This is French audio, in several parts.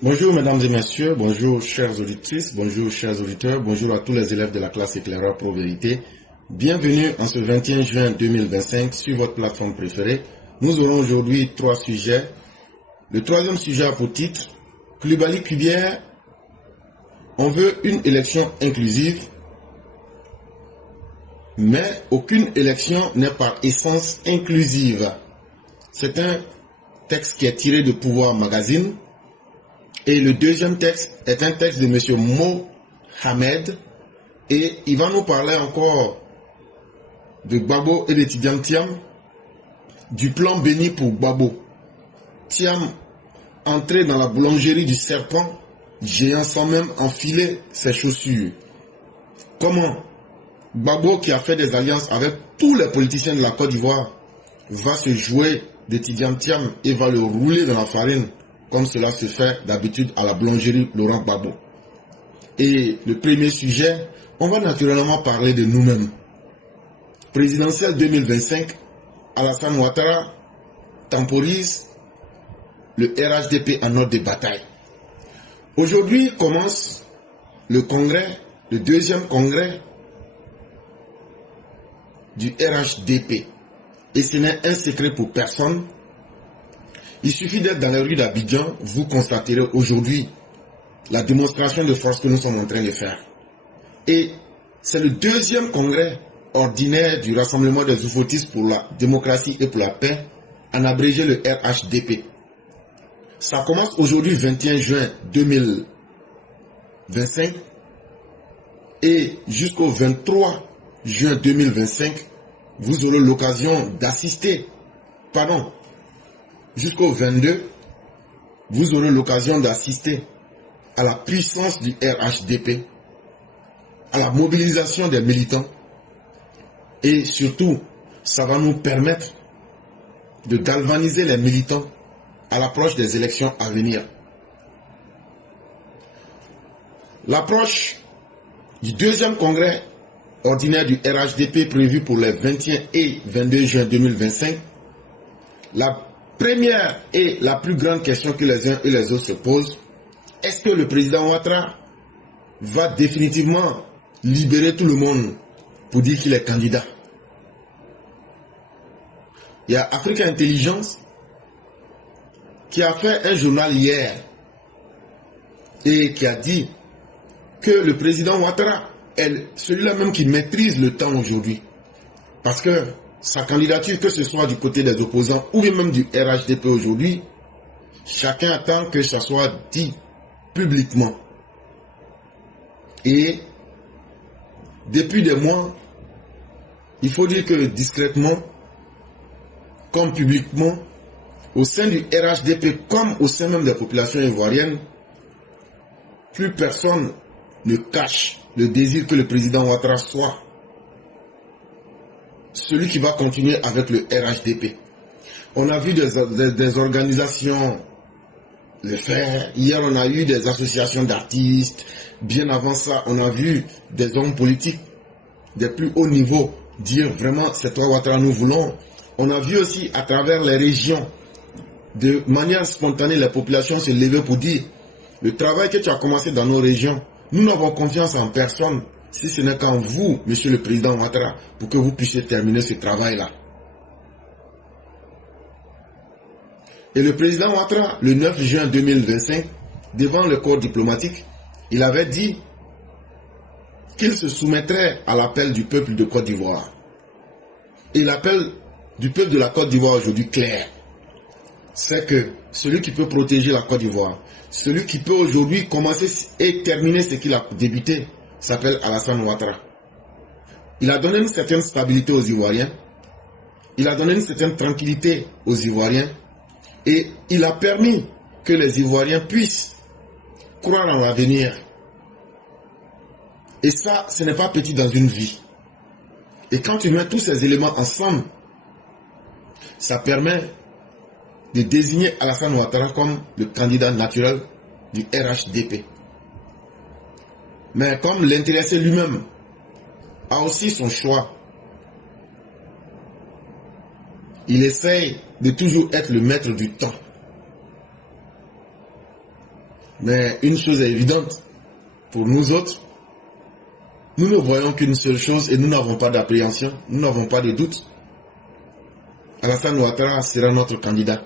Bonjour mesdames et messieurs, bonjour chères auditrices, bonjour chers auditeurs, bonjour à tous les élèves de la classe éclaireur Pro Vérité. Bienvenue en ce 21 juin 2025 sur votre plateforme préférée. Nous aurons aujourd'hui 3 sujets. Le troisième sujet a pour titre Coulibaly Kubière, on veut une élection inclusive, mais aucune élection n'est par essence inclusive. C'est un texte qui est tiré de Pouvoir Magazine. Et le deuxième texte est un texte de M. Mohamed. Et il va nous parler encore de Gbagbo et de Tidiane Thiam, du plan béni pour Gbagbo. Thiam entré dans la boulangerie du serpent, géant sans même enfiler ses chaussures. Comment Gbagbo, qui a fait des alliances avec tous les politiciens de la Côte d'Ivoire, va se jouer de Tidiane Thiam et va le rouler dans la farine, comme cela se fait d'habitude à la boulangerie Laurent Gbagbo. Et le premier sujet, on va naturellement parler de nous-mêmes. Présidentielle 2025, Alassane Ouattara temporise le RHDP en ordre de bataille. Aujourd'hui commence le congrès, le deuxième congrès du RHDP. Et ce n'est un secret pour personne. Il suffit d'être dans les rues d'Abidjan, vous constaterez aujourd'hui la démonstration de force que nous sommes en train de faire. Et c'est le deuxième congrès ordinaire du Rassemblement des Oufotistes pour la démocratie et pour la paix, en abrégé le RHDP. Ça commence aujourd'hui 21 juin 2025 et jusqu'au 23 juin 2025, vous aurez l'occasion d'assister, jusqu'au 22, vous aurez l'occasion d'assister à la puissance du RHDP, à la mobilisation des militants et surtout, ça va nous permettre de galvaniser les militants à l'approche des élections à venir. L'approche du deuxième congrès ordinaire du RHDP prévu pour les 21 et 22 juin 2025, la première et la plus grande question que les uns et les autres se posent, est-ce que le président Ouattara va définitivement libérer tout le monde pour dire qu'il est candidat? Il y a Africa Intelligence qui a fait un journal hier et qui a dit que le président Ouattara est celui-là même qui maîtrise le temps aujourd'hui. Parce que sa candidature, que ce soit du côté des opposants ou même du RHDP aujourd'hui, chacun attend que ça soit dit publiquement. Et depuis des mois, il faut dire que discrètement, comme publiquement, au sein du RHDP comme au sein même des populations ivoiriennes, plus personne ne cache le désir que le président Ouattara soit celui qui va continuer avec le RHDP. On a vu des organisations le faire. Hier, on a eu des associations d'artistes. Bien avant ça, on a vu des hommes politiques des plus hauts niveaux dire vraiment c'est toi Ouattara nous voulons. On a vu aussi à travers les régions, de manière spontanée, les populations se lever pour dire le travail que tu as commencé dans nos régions, nous n'avons confiance en personne, si ce n'est qu'en vous, monsieur le président Ouattara, pour que vous puissiez terminer ce travail-là. Et le président Ouattara, le 9 juin 2025, devant le corps diplomatique, il avait dit qu'il se soumettrait à l'appel du peuple de Côte d'Ivoire. Et l'appel du peuple de la Côte d'Ivoire aujourd'hui clair, c'est que celui qui peut protéger la Côte d'Ivoire, celui qui peut aujourd'hui commencer et terminer ce qu'il a débuté, s'appelle Alassane Ouattara. Il a donné une certaine stabilité aux Ivoiriens, il a donné une certaine tranquillité aux Ivoiriens, et il a permis que les Ivoiriens puissent croire en l'avenir. Et ça, ce n'est pas petit dans une vie. Et quand tu mets tous ces éléments ensemble, ça permet de désigner Alassane Ouattara comme le candidat naturel du RHDP. Mais comme l'intéressé lui-même a aussi son choix, il essaye de toujours être le maître du temps. Mais une chose est évidente, pour nous autres, nous ne voyons qu'une seule chose et nous n'avons pas d'appréhension, nous n'avons pas de doute. Alassane Ouattara sera notre candidat.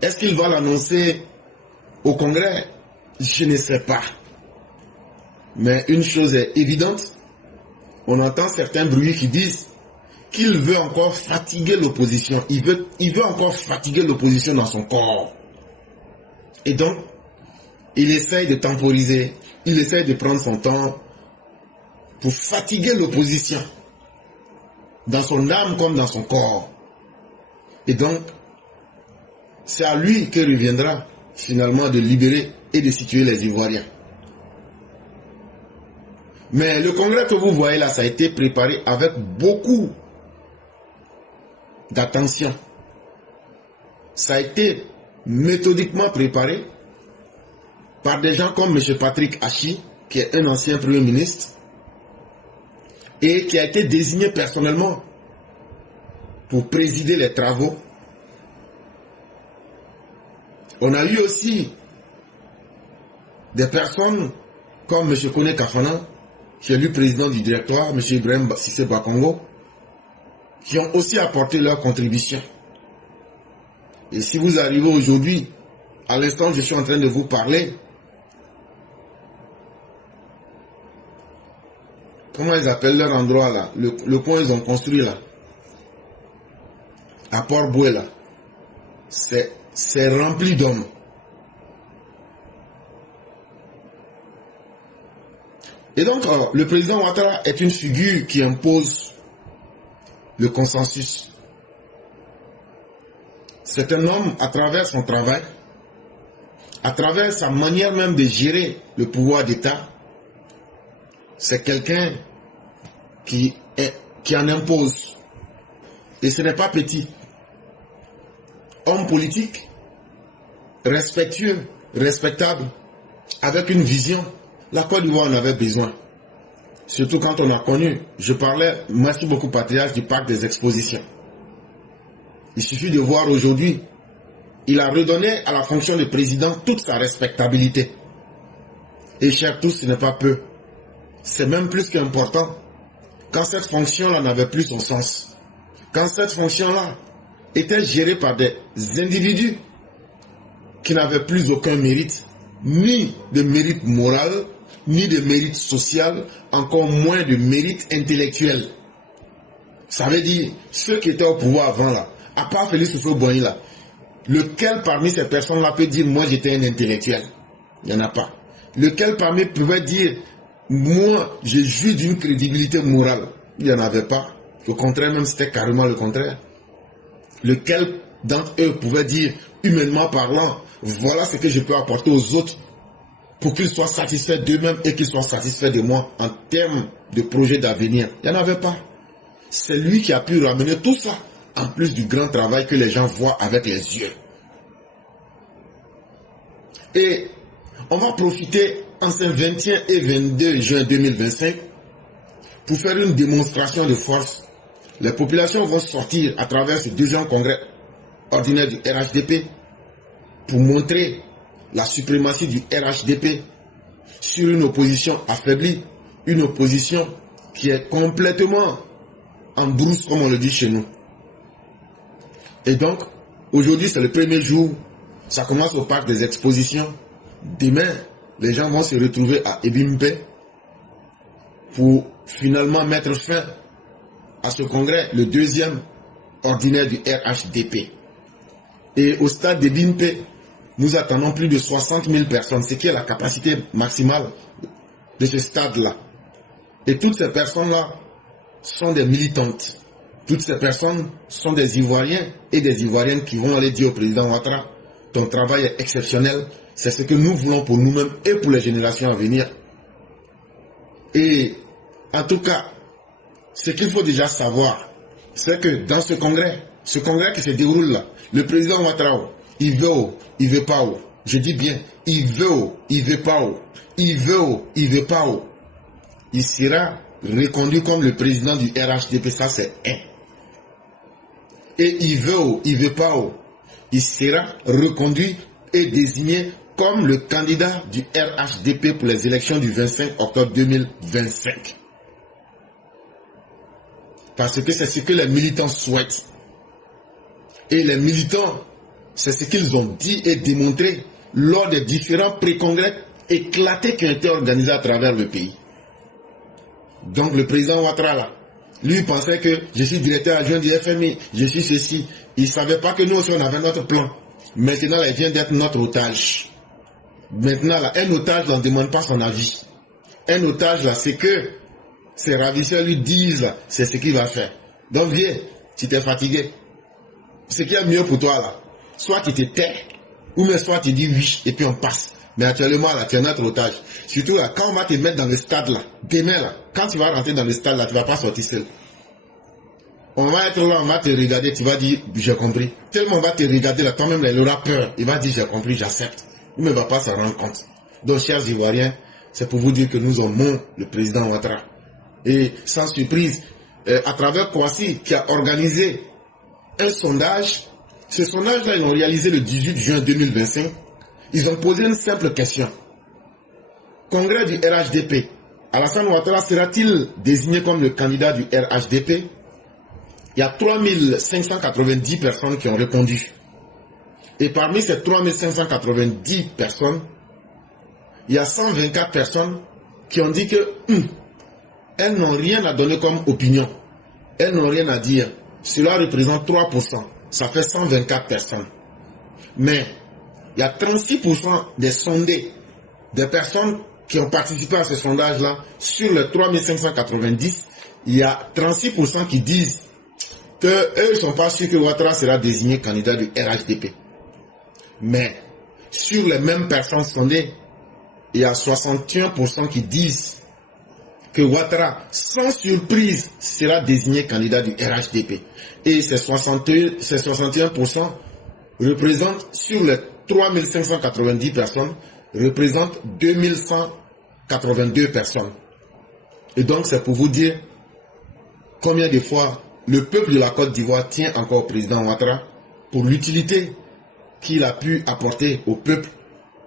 Est-ce qu'il va l'annoncer au Congrès? Je ne sais pas. Mais une chose est évidente, on entend certains bruits qui disent qu'il veut encore fatiguer l'opposition. Il veut encore fatiguer l'opposition dans son corps. Et donc, il essaye de temporiser, il essaye de prendre son temps pour fatiguer l'opposition, dans son âme comme dans son corps. Et donc, c'est à lui que reviendra finalement de libérer et de situer les Ivoiriens. Mais le congrès que vous voyez là, ça a été préparé avec beaucoup d'attention. Ça a été méthodiquement préparé par des gens comme M. Patrick Hachi, qui est un ancien Premier ministre, et qui a été désigné personnellement pour présider les travaux. On a eu aussi des personnes comme M. Kone Kafana, qui est lui président du directoire, M. Ibrahim Sissé Bakongo, qui ont aussi apporté leur contribution. Et si vous arrivez aujourd'hui, à l'instant où je suis en train de vous parler, comment ils appellent leur endroit là, le coin ils ont construit là, à Port-Boué là, c'est rempli d'hommes. Et donc, le président Ouattara est une figure qui impose le consensus. C'est un homme, à travers son travail, à travers sa manière même de gérer le pouvoir d'État, c'est quelqu'un qui en impose. Et ce n'est pas petit. Homme politique, respectueux, respectable, avec une vision. La Côte d'Ivoire en avait besoin. Surtout quand on a connu, je parlais, merci beaucoup Patriarche, du parc des expositions. Il suffit de voir aujourd'hui, il a redonné à la fonction de président toute sa respectabilité. Et chers tous, ce n'est pas peu. C'est même plus qu'important. Quand cette fonction-là n'avait plus son sens, quand cette fonction-là était gérée par des individus qui n'avaient plus aucun mérite, ni de mérite moral, ni de mérite social, encore moins de mérite intellectuel. Ça veut dire, ceux qui étaient au pouvoir avant là, à part Félix Houphouët-Boigny là, lequel parmi ces personnes-là peut dire, moi j'étais un intellectuel? Il n'y en a pas. Lequel parmi eux pouvait dire, moi je jouis d'une crédibilité morale? Il n'y en avait pas. Au contraire, même c'était carrément le contraire. lequel d'entre eux pouvait dire, humainement parlant, voilà ce que je peux apporter aux autres pour qu'ils soient satisfaits d'eux-mêmes et qu'ils soient satisfaits de moi en termes de projet d'avenir. Il n'y en avait pas. C'est lui qui a pu ramener tout ça, en plus du grand travail que les gens voient avec les yeux. Et on va profiter en ce 21 et 22 juin 2025 pour faire une démonstration de force. Les populations vont sortir à travers ce deuxième congrès ordinaire du RHDP pour montrer la suprématie du RHDP sur une opposition affaiblie, une opposition qui est complètement en brousse, comme on le dit chez nous. Et donc, aujourd'hui, c'est le premier jour, ça commence au parc des expositions. Demain, les gens vont se retrouver à Ebimpe pour finalement mettre fin à ce congrès, le deuxième ordinaire du RHDP. Et au stade d'Ebimpe, nous attendons plus de 60 000 personnes, ce qui est la capacité maximale de ce stade-là. Et toutes ces personnes-là sont des militantes. Toutes ces personnes sont des Ivoiriens et des Ivoiriennes qui vont aller dire au président Ouattara, ton travail est exceptionnel, c'est ce que nous voulons pour nous-mêmes et pour les générations à venir. Et en tout cas, ce qu'il faut déjà savoir, c'est que dans ce congrès qui se déroule là, le président Ouattara, il veut pas. Je dis bien, il veut pas. Il veut pas. Il sera reconduit comme le président du RHDP, ça c'est un. Et il veut pas. Il sera reconduit et désigné comme le candidat du RHDP pour les élections du 25 octobre 2025. Parce que c'est ce que les militants souhaitent. Et les militants, c'est ce qu'ils ont dit et démontré lors des différents pré-congrès éclatés qui ont été organisés à travers le pays. Donc le président Ouattara, là, lui pensait que je suis directeur adjoint du FMI, je suis ceci. Il ne savait pas que nous aussi on avait notre plan. Maintenant, là, il vient d'être notre otage. Maintenant, là, un otage, on ne demande pas son avis. Un otage, là, c'est que ses ravisseurs lui disent, là, c'est ce qu'il va faire. Donc viens, tu t'es fatigué. Ce qui est mieux pour toi, là, soit tu te tais, ou même soit tu dis oui, et puis on passe. Mais actuellement, là, tu es notre otage. Surtout, là, quand on va te mettre dans le stade, là, demain, là, quand tu vas rentrer dans le stade, là, tu ne vas pas sortir seul. On va être là, on va te regarder, tu vas dire, j'ai compris. Tellement on va te regarder, là, toi-même, là, il aura peur. Il va dire, j'ai compris, j'accepte. Il ne va pas s'en rendre compte. Donc, chers Ivoiriens, c'est pour vous dire que nous aimons le président Ouattara. Et sans surprise, à travers Kouassi, qui a organisé un sondage, ce sondage-là, ils l'ont réalisé le 18 juin 2025. Ils ont posé une simple question. Congrès du RHDP, Alassane Ouattara sera-t-il désigné comme le candidat du RHDP? Il y a 3590 personnes qui ont répondu. Et parmi ces 3590 personnes, il y a 124 personnes qui ont dit que elles n'ont rien à donner comme opinion. Elles n'ont rien à dire. Cela représente 3%. Ça fait 124 personnes. Mais il y a 36% des sondés, des personnes qui ont participé à ce sondage-là, sur les 3590, il y a 36% qui disent qu'eux ne sont pas sûrs que Ouattara sera désigné candidat du RHDP. Mais sur les mêmes personnes sondées, il y a 61% qui disent que Ouattara, sans surprise, sera désigné candidat du RHDP. Et ces 61% représentent, sur les 3590 personnes, représentent 2182 personnes. Et donc, c'est pour vous dire combien de fois le peuple de la Côte d'Ivoire tient encore au président Ouattara pour l'utilité qu'il a pu apporter au peuple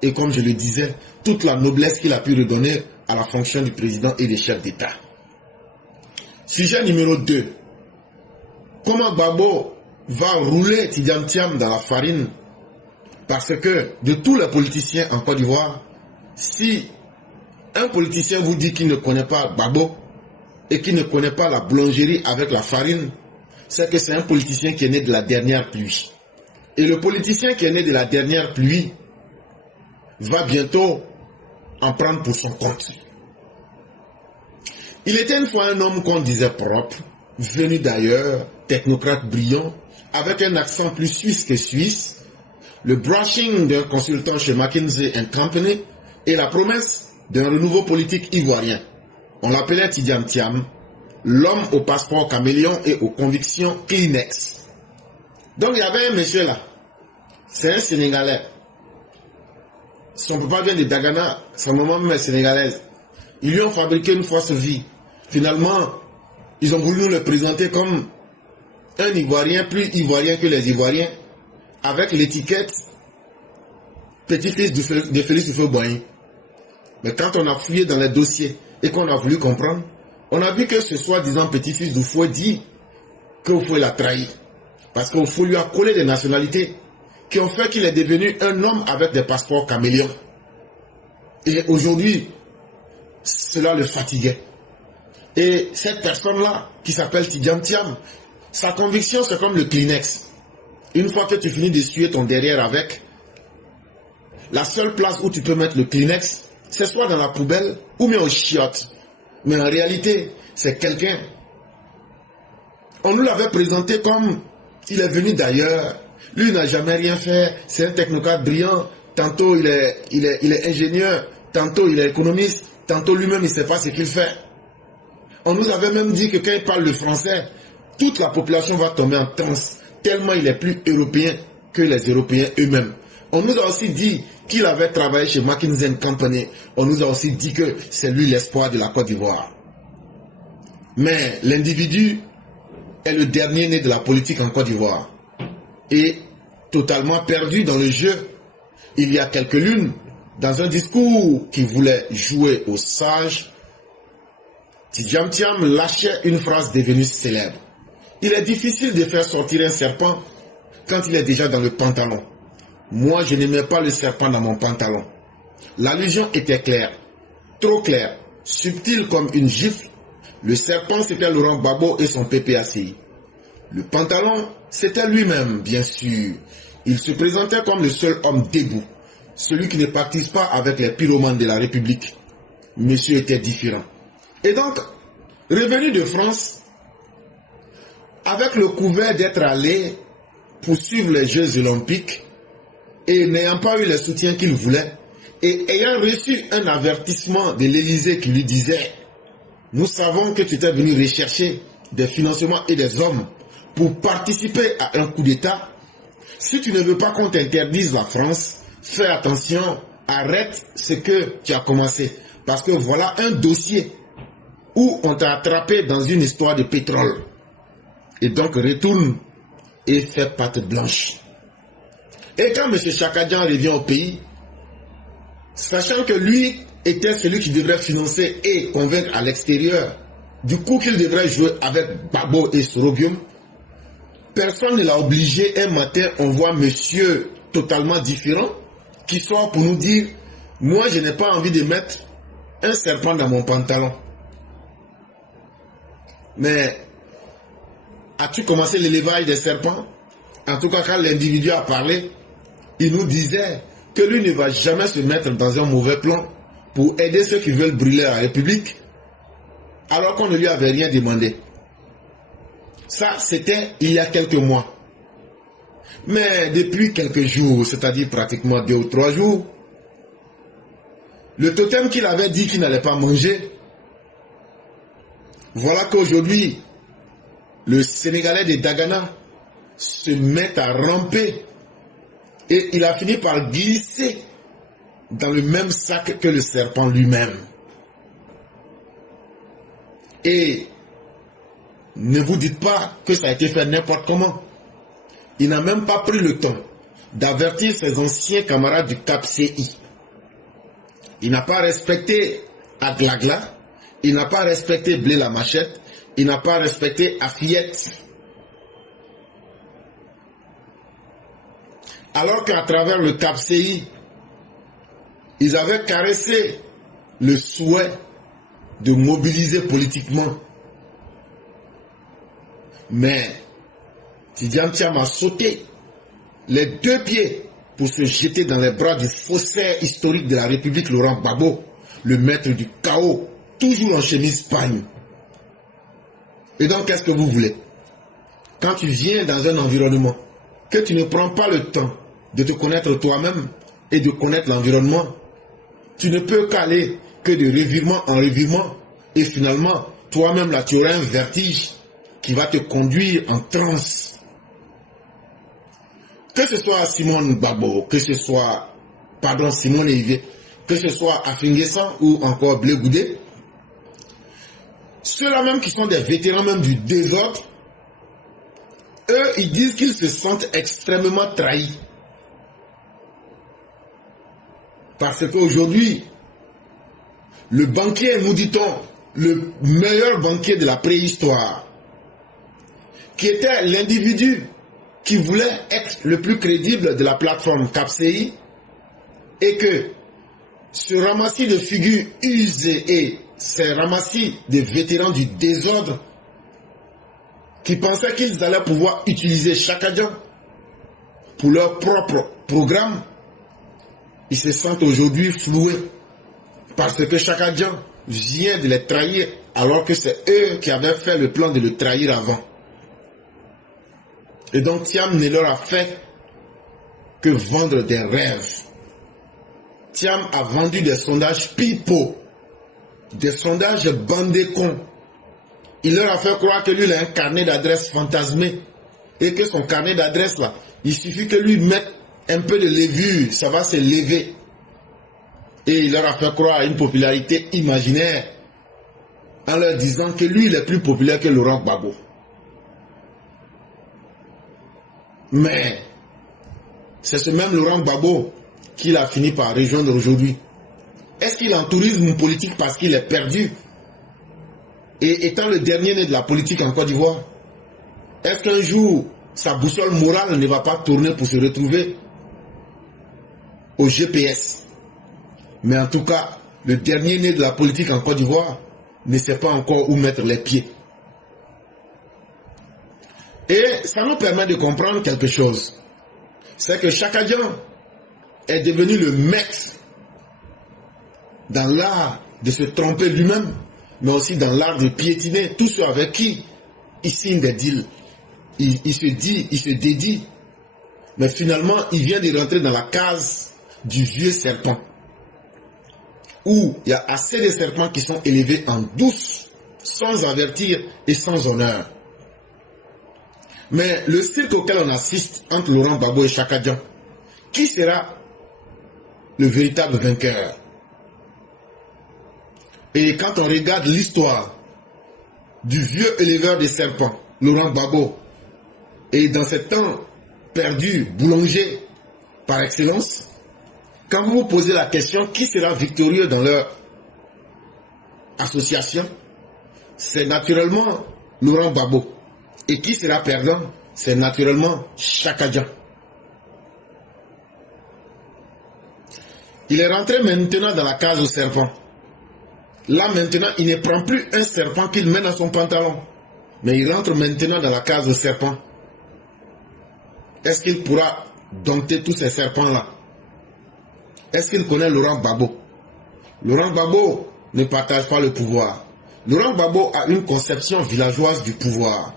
et, comme je le disais, toute la noblesse qu'il a pu redonner à la fonction du président et des chefs d'État. Sujet numéro 2. Comment Gbagbo va rouler Tidiane Thiam dans la farine? Parce que de tous les politiciens en Côte d'Ivoire, si un politicien vous dit qu'il ne connaît pas Gbagbo et qu'il ne connaît pas la boulangerie avec la farine, c'est que c'est un politicien qui est né de la dernière pluie. Et le politicien qui est né de la dernière pluie va bientôt en prendre pour son compte. Il était une fois un homme qu'on disait propre, venu d'ailleurs, technocrate brillant, avec un accent plus suisse que suisse, le brushing d'un consultant chez McKinsey & Company et la promesse d'un renouveau politique ivoirien. On l'appelait Tidiane Thiam, l'homme au passeport caméléon et aux convictions Kleenex. Donc il y avait un monsieur là, c'est un Sénégalais. Son papa vient de Dagana, sa maman même est sénégalaise. Ils lui ont fabriqué une fausse vie. Finalement, ils ont voulu nous le présenter comme un Ivoirien plus Ivoirien que les Ivoiriens, avec l'étiquette petit-fils de Félix Houphouët-Boigny. Mais quand on a fouillé dans les dossiers et qu'on a voulu comprendre, on a vu que ce soi-disant petit-fils d'Houphouët dit que Houphouët l'a trahi. Parce qu'Houphouët lui a collé des nationalités qui ont fait qu'il est devenu un homme avec des passeports caméléons. Et aujourd'hui, cela le fatiguait. Et cette personne-là, qui s'appelle Tidiane Thiam, sa conviction, c'est comme le Kleenex. Une fois que tu finis d'essuyer ton derrière avec, la seule place où tu peux mettre le Kleenex, c'est soit dans la poubelle ou bien aux chiottes. Mais en réalité, c'est quelqu'un. On nous l'avait présenté comme il est venu d'ailleurs. Lui, il n'a jamais rien fait. C'est un technocrate brillant. Tantôt, il est ingénieur. Tantôt, il est économiste. Tantôt, lui-même, il ne sait pas ce qu'il fait. On nous avait même dit que quand il parle le français, toute la population va tomber en transe, tellement il est plus européen que les Européens eux-mêmes. On nous a aussi dit qu'il avait travaillé chez McKinsey & Company. On nous a aussi dit que c'est lui l'espoir de la Côte d'Ivoire. Mais l'individu est le dernier né de la politique en Côte d'Ivoire. Et totalement perdu dans le jeu. Il y a quelques lunes, dans un discours qui voulait jouer au sage, Tidiane Thiam lâchait une phrase devenue célèbre. Il est difficile de faire sortir un serpent quand il est déjà dans le pantalon. Moi, je n'aimais pas le serpent dans mon pantalon. L'allusion était claire, trop claire, subtile comme une gifle. Le serpent, c'était Laurent Gbagbo et son PPACI. Le pantalon, c'était lui-même, bien sûr. Il se présentait comme le seul homme debout, celui qui ne participe pas avec les pyromanes de la République. Monsieur était différent. Et donc, revenu de France, avec le couvert d'être allé pour suivre les Jeux Olympiques, et n'ayant pas eu le soutien qu'il voulait, et ayant reçu un avertissement de l'Élysée qui lui disait « Nous savons que tu étais venu rechercher des financements et des hommes pour participer à un coup d'État. Si tu ne veux pas qu'on t'interdise la France, fais attention, arrête ce que tu as commencé. Parce que voilà un dossier où on t'a attrapé dans une histoire de pétrole. Et donc retourne et fais patte blanche. » Et quand M. Chakadian revient au pays, sachant que lui était celui qui devrait financer et convaincre à l'extérieur, du coup qu'il devrait jouer avec Gbagbo et Sorobium, personne ne l'a obligé. Un matin, on voit monsieur totalement différent qui sort pour nous dire « Moi, je n'ai pas envie de mettre un serpent dans mon pantalon. » Mais as-tu commencé l'élevage des serpents? En tout cas, quand l'individu a parlé, il nous disait que lui ne va jamais se mettre dans un mauvais plan pour aider ceux qui veulent brûler la République, alors qu'on ne lui avait rien demandé. Ça, c'était il y a quelques mois. Mais depuis quelques jours, c'est-à-dire pratiquement 2 ou 3 jours, le totem qu'il avait dit qu'il n'allait pas manger, voilà qu'aujourd'hui, le Sénégalais de Dagana se met à ramper et il a fini par glisser dans le même sac que le serpent lui-même. Et ne vous dites pas que ça a été fait n'importe comment. Il n'a même pas pris le temps d'avertir ses anciens camarades du CAP-CI. Il n'a pas respecté Aglagla, il n'a pas respecté Blé la Machette, il n'a pas respecté Afiette. Alors qu'à travers le CAP-CI, ils avaient caressé le souhait de mobiliser politiquement. Mais Tidiane Thiam a sauté les 2 pieds pour se jeter dans les bras du faussaire historique de la République, Laurent Gbagbo, le maître du chaos, toujours en chemise pagne. Et donc, qu'est-ce que vous voulez? quand tu viens dans un environnement, que tu ne prends pas le temps de te connaître toi-même et de connaître l'environnement, tu ne peux qu'aller que de revirement en revirement. Et finalement, toi-même là, tu auras un vertige qui va te conduire en transe. Que ce soit Simone Gbagbo, que ce soit, Simone Evier, que ce soit Afingessa ou encore Blé Goudé, ceux-là même qui sont des vétérans même du désordre, eux, ils disent qu'ils se sentent extrêmement trahis. Parce qu'aujourd'hui, le banquier, nous dit-on, le meilleur banquier de la préhistoire, qui était l'individu qui voulait être le plus crédible de la plateforme CAPCI, et que ce ramassis de figures usées et ces ramassis de vétérans du désordre qui pensaient qu'ils allaient pouvoir utiliser Chakadian pour leur propre programme, ils se sentent aujourd'hui floués parce que Chakadian vient de les trahir alors que c'est eux qui avaient fait le plan de le trahir avant. Et donc Thiam ne leur a fait que vendre des rêves. Thiam a vendu des sondages pipeaux, des sondages bandés cons. Il leur a fait croire que lui il a un carnet d'adresses fantasmé et que son carnet d'adresses là, il suffit que lui mette un peu de levure, ça va se lever. Et il leur a fait croire à une popularité imaginaire en leur disant que lui il est plus populaire que Laurent Gbagbo. Mais c'est ce même Laurent Gbagbo qu'il a fini par rejoindre aujourd'hui. Est-ce qu'il est en tourisme politique parce qu'il est perdu? Et étant le dernier né de la politique en Côte d'Ivoire, est-ce qu'un jour sa boussole morale ne va pas tourner pour se retrouver au GPS? Mais en tout cas, le dernier né de la politique en Côte d'Ivoire ne sait pas encore où mettre les pieds. Et ça nous permet de comprendre quelque chose. C'est que Chakadian est devenu le maître dans l'art de se tromper lui-même, mais aussi dans l'art de piétiner tous ceux avec qui il signe des deals. Il se dit, il se dédie, mais finalement, il vient de rentrer dans la case du vieux serpent, où il y a assez de serpents qui sont élevés en douce, sans avertir et sans honneur. Mais le cirque auquel on assiste entre Laurent Gbagbo et Chakadian, qui sera le véritable vainqueur? Et quand on regarde l'histoire du vieux éleveur de serpents, Laurent Gbagbo, et dans ce temps perdu, boulanger par excellence, quand vous vous posez la question qui sera victorieux dans leur association, c'est naturellement Laurent Gbagbo. Et qui sera perdant, c'est naturellement Chakadian. Il est rentré maintenant dans la case au serpent. Là maintenant, il ne prend plus un serpent qu'il met dans son pantalon, mais il rentre maintenant dans la case au serpent. Est-ce qu'il pourra dompter tous ces serpents-là? Est-ce qu'il connaît Laurent Gbagbo? Laurent Gbagbo ne partage pas le pouvoir. Laurent Gbagbo a une conception villageoise du pouvoir.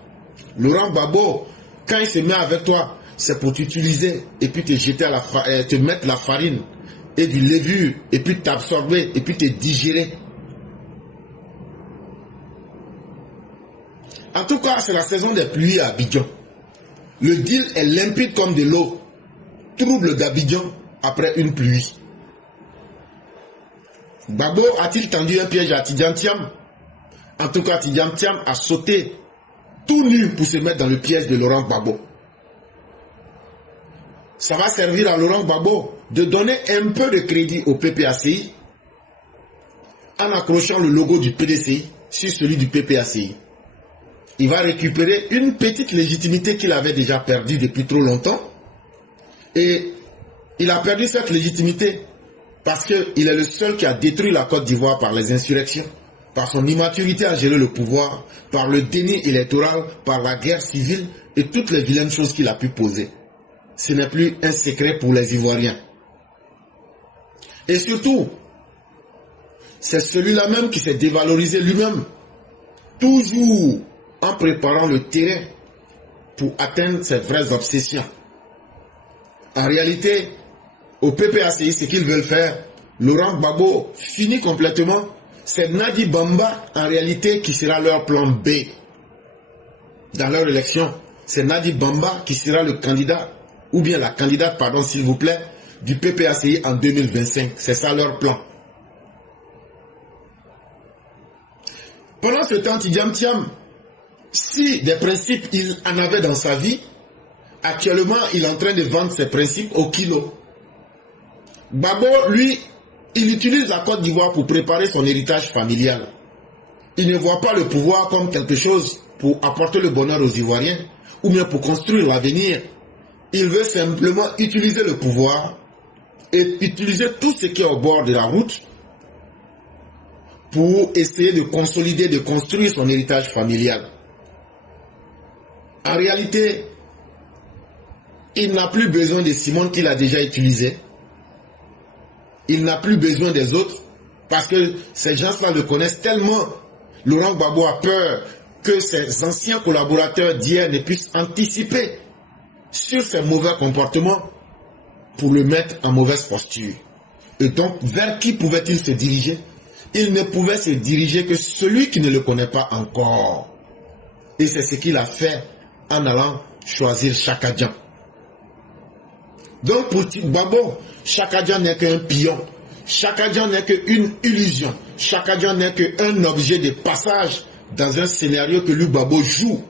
Laurent Gbagbo, quand il se met avec toi, c'est pour t'utiliser et puis te jeter à te mettre la farine et du levure et puis t'absorber et puis te digérer. En tout cas, c'est la saison des pluies à Abidjan. Le deal est limpide comme de l'eau. Trouble d'Abidjan après une pluie. Gbagbo a-t-il tendu un piège à Tidjane Thiam? En tout cas, Tidjane Thiam a sauté tout nu pour se mettre dans le piège de Laurent Gbagbo. Ça va servir à Laurent Gbagbo de donner un peu de crédit au PPACI en accrochant le logo du PDCI sur celui du PPACI. Il va récupérer une petite légitimité qu'il avait déjà perdue depuis trop longtemps. Et il a perdu cette légitimité parce qu'il est le seul qui a détruit la Côte d'Ivoire par les insurrections, par son immaturité à gérer le pouvoir, par le déni électoral, par la guerre civile et toutes les vilaines choses qu'il a pu poser. Ce n'est plus un secret pour les Ivoiriens. Et surtout, c'est celui-là même qui s'est dévalorisé lui-même, toujours en préparant le terrain pour atteindre ses vraies obsessions. En réalité, au PPACI, ce qu'ils veulent faire, Laurent Gbagbo finit complètement. C'est Nadi Bamba, en réalité, qui sera leur plan B. Dans leur élection, c'est Nadi Bamba qui sera le candidat, ou bien la candidate, pardon, s'il vous plaît, du PPACI en 2025. C'est ça leur plan. Pendant ce temps, Tidjam Thiam, si des principes il en avait dans sa vie, actuellement, il est en train de vendre ses principes au kilo. Gbagbo, lui, il utilise la Côte d'Ivoire pour préparer son héritage familial. Il ne voit pas le pouvoir comme quelque chose pour apporter le bonheur aux Ivoiriens ou bien pour construire l'avenir. Il veut simplement utiliser le pouvoir et utiliser tout ce qui est au bord de la route pour essayer de consolider, de construire son héritage familial. En réalité, il n'a plus besoin de Simone qu'il a déjà utilisé. Il n'a plus besoin des autres parce que ces gens-là le connaissent tellement. Laurent Gbagbo a peur que ses anciens collaborateurs d'hier ne puissent anticiper sur ses mauvais comportements pour le mettre en mauvaise posture. Et donc, vers qui pouvait-il se diriger? Il ne pouvait se diriger que celui qui ne le connaît pas encore. Et c'est ce qu'il a fait en allant choisir Chaka Dian. Donc pour Gbagbo, Chaka Dian n'est qu'un pion. Chaka Dian n'est qu'une illusion. Chaka Dian n'est qu'un objet de passage dans un scénario que lui Gbagbo joue.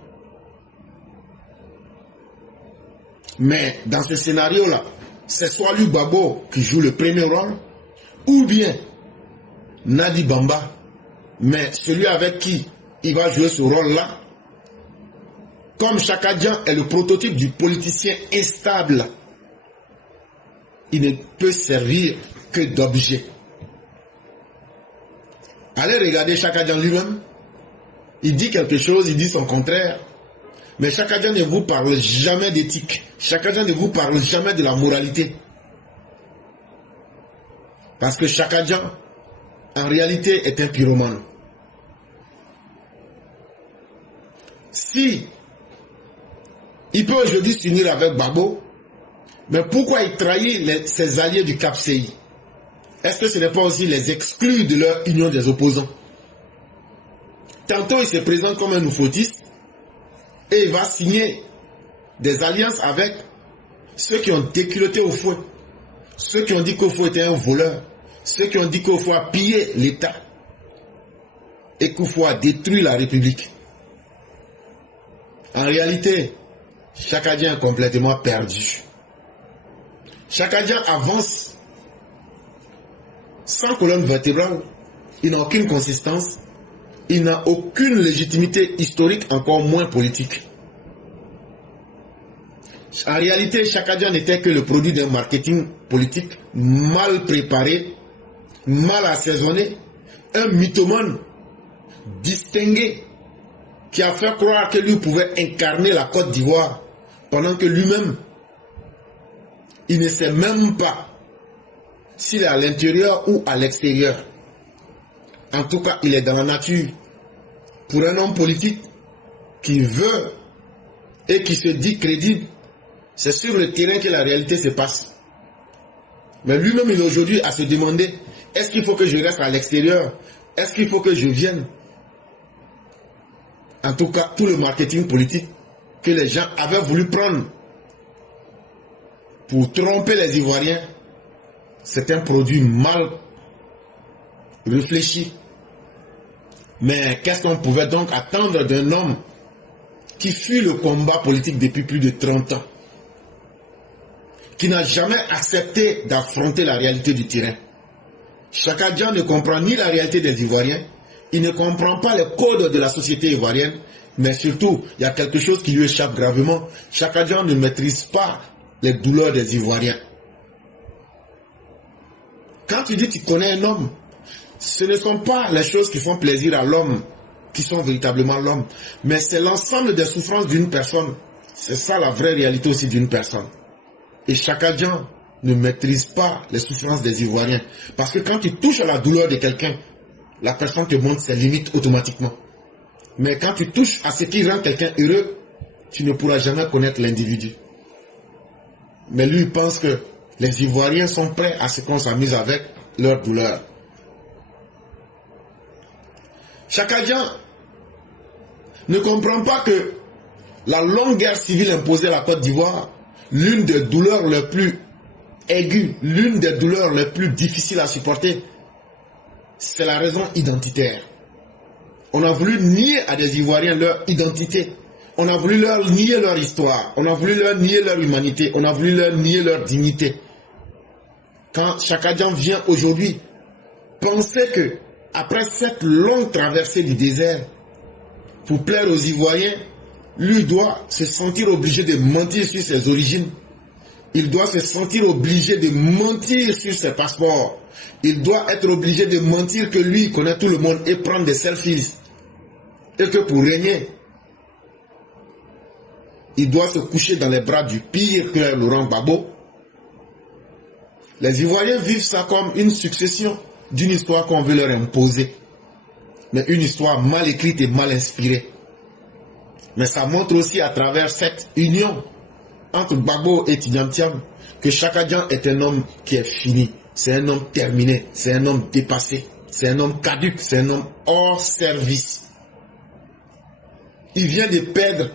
Mais dans ce scénario-là, c'est soit lui Gbagbo qui joue le premier rôle, ou bien Nadi Bamba, mais celui avec qui il va jouer ce rôle-là, comme Chaka Dian est le prototype du politicien instable, il ne peut servir que d'objet. Allez regarder Chaka Dian lui-même. Il dit quelque chose, il dit son contraire. Mais Chaka Dian ne vous parle jamais d'éthique. Chaka Dian ne vous parle jamais de la moralité. Parce que Chaka Dian, en réalité, est un pyromane. Si il peut aujourd'hui s'unir avec Gbagbo, mais pourquoi il trahit ses alliés du Cap-CI? Est-ce que ce n'est pas aussi les exclure de leur union des opposants? Tantôt il se présente comme un oufotiste et il va signer des alliances avec ceux qui ont déculotté au fouet, ceux qui ont dit qu'Ofo était un voleur, ceux qui ont dit qu'Ofo a pillé l'État et qu'Ofo a détruit la République. En réalité, Chaka Dian est complètement perdu. Chaka Dian avance sans colonne vertébrale, il n'a aucune consistance, il n'a aucune légitimité historique, encore moins politique. En réalité, Chaka Dian n'était que le produit d'un marketing politique mal préparé, mal assaisonné, un mythomane distingué qui a fait croire que lui pouvait incarner la Côte d'Ivoire pendant que lui-même, il ne sait même pas s'il est à l'intérieur ou à l'extérieur. En tout cas, il est dans la nature. Pour un homme politique qui veut et qui se dit crédible, c'est sur le terrain que la réalité se passe. Mais lui-même, il est aujourd'hui à se demander, est-ce qu'il faut que je reste à l'extérieur? Est-ce qu'il faut que je vienne? En tout cas, tout le marketing politique que les gens avaient voulu prendre pour tromper les Ivoiriens, c'est un produit mal réfléchi. Mais qu'est-ce qu'on pouvait donc attendre d'un homme qui fuit le combat politique depuis plus de 30 ans, qui n'a jamais accepté d'affronter la réalité du terrain? Chaka Dian ne comprend ni la réalité des Ivoiriens, il ne comprend pas les codes de la société ivoirienne, mais surtout, il y a quelque chose qui lui échappe gravement. Chaka Dian ne maîtrise pas les douleurs des Ivoiriens. Quand tu dis que tu connais un homme, ce ne sont pas les choses qui font plaisir à l'homme qui sont véritablement l'homme, mais c'est l'ensemble des souffrances d'une personne. C'est ça la vraie réalité aussi d'une personne. Et Chaka Dian ne maîtrise pas les souffrances des Ivoiriens. Parce que quand tu touches à la douleur de quelqu'un, la personne te montre ses limites automatiquement. Mais quand tu touches à ce qui rend quelqu'un heureux, tu ne pourras jamais connaître l'individu. Mais lui, il pense que les Ivoiriens sont prêts à ce qu'on s'amuse avec leur douleur. Chaka Dian ne comprend pas que la longue guerre civile imposée à la Côte d'Ivoire, l'une des douleurs les plus aiguës, l'une des douleurs les plus difficiles à supporter, c'est la raison identitaire. On a voulu nier à des Ivoiriens leur identité. On a voulu leur nier leur histoire. On a voulu leur nier leur humanité. On a voulu leur nier leur dignité. Quand Chaka Dian vient aujourd'hui penser que, après cette longue traversée du désert, pour plaire aux Ivoiriens, lui doit se sentir obligé de mentir sur ses origines. Il doit se sentir obligé de mentir sur ses passeports. Il doit être obligé de mentir que lui connaît tout le monde et prendre des selfies. Et que pour régner, il doit se coucher dans les bras du pire que Laurent Gbagbo. Les Ivoiriens vivent ça comme une succession d'une histoire qu'on veut leur imposer. Mais une histoire mal écrite et mal inspirée. Mais ça montre aussi à travers cette union entre Gbagbo et Tidiane Thiam que Chaka Dian est un homme qui est fini. C'est un homme terminé. C'est un homme dépassé. C'est un homme caduc. C'est un homme hors service. Il vient de perdre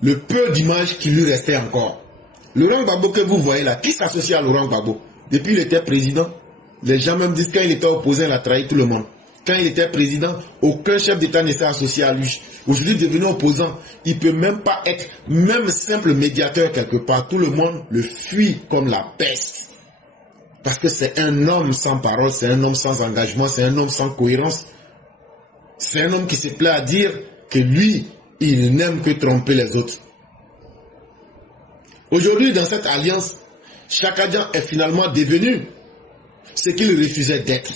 le peu d'image qui lui restait encore. Laurent Gbagbo que vous voyez là, qui s'associe à Laurent Gbagbo? Depuis qu'il était président, les gens même disent quand il était opposé, il a trahi tout le monde. Quand il était président, aucun chef d'État ne s'est associé à lui. Aujourd'hui, devenu opposant, il ne peut même pas être même simple médiateur quelque part. Tout le monde le fuit comme la peste. Parce que c'est un homme sans parole, c'est un homme sans engagement, c'est un homme sans cohérence. C'est un homme qui se plaît à dire que lui, il n'aime que tromper les autres. Aujourd'hui, dans cette alliance, Chaka Dian est finalement devenu ce qu'il refusait d'être.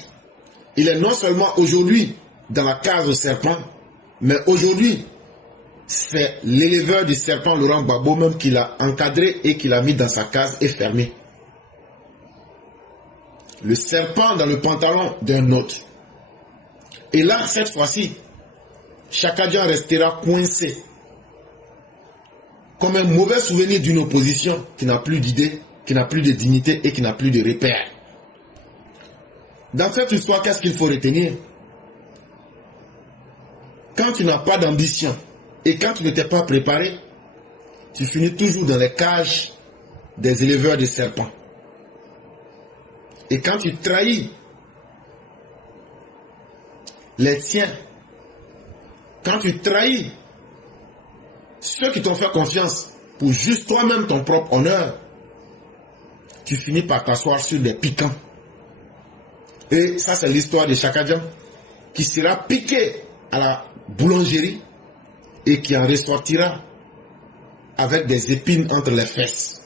Il est non seulement aujourd'hui dans la case au serpent, mais aujourd'hui, c'est l'éleveur du serpent Laurent Gbagbo même qui l'a encadré et qui l'a mis dans sa case et fermé. Le serpent dans le pantalon d'un autre. Et là, cette fois-ci, Chaka Dian restera coincé comme un mauvais souvenir d'une opposition qui n'a plus d'idées, qui n'a plus de dignité et qui n'a plus de repères. Dans cette histoire, qu'est-ce qu'il faut retenir? Quand tu n'as pas d'ambition et quand tu ne t'es pas préparé, tu finis toujours dans les cages des éleveurs de serpents. Et quand tu trahis les tiens, quand tu trahis ceux qui t'ont fait confiance pour juste toi-même ton propre honneur, tu finis par t'asseoir sur des piquants. Et ça, c'est l'histoire de Chaka Dian qui sera piqué à la boulangerie et qui en ressortira avec des épines entre les fesses.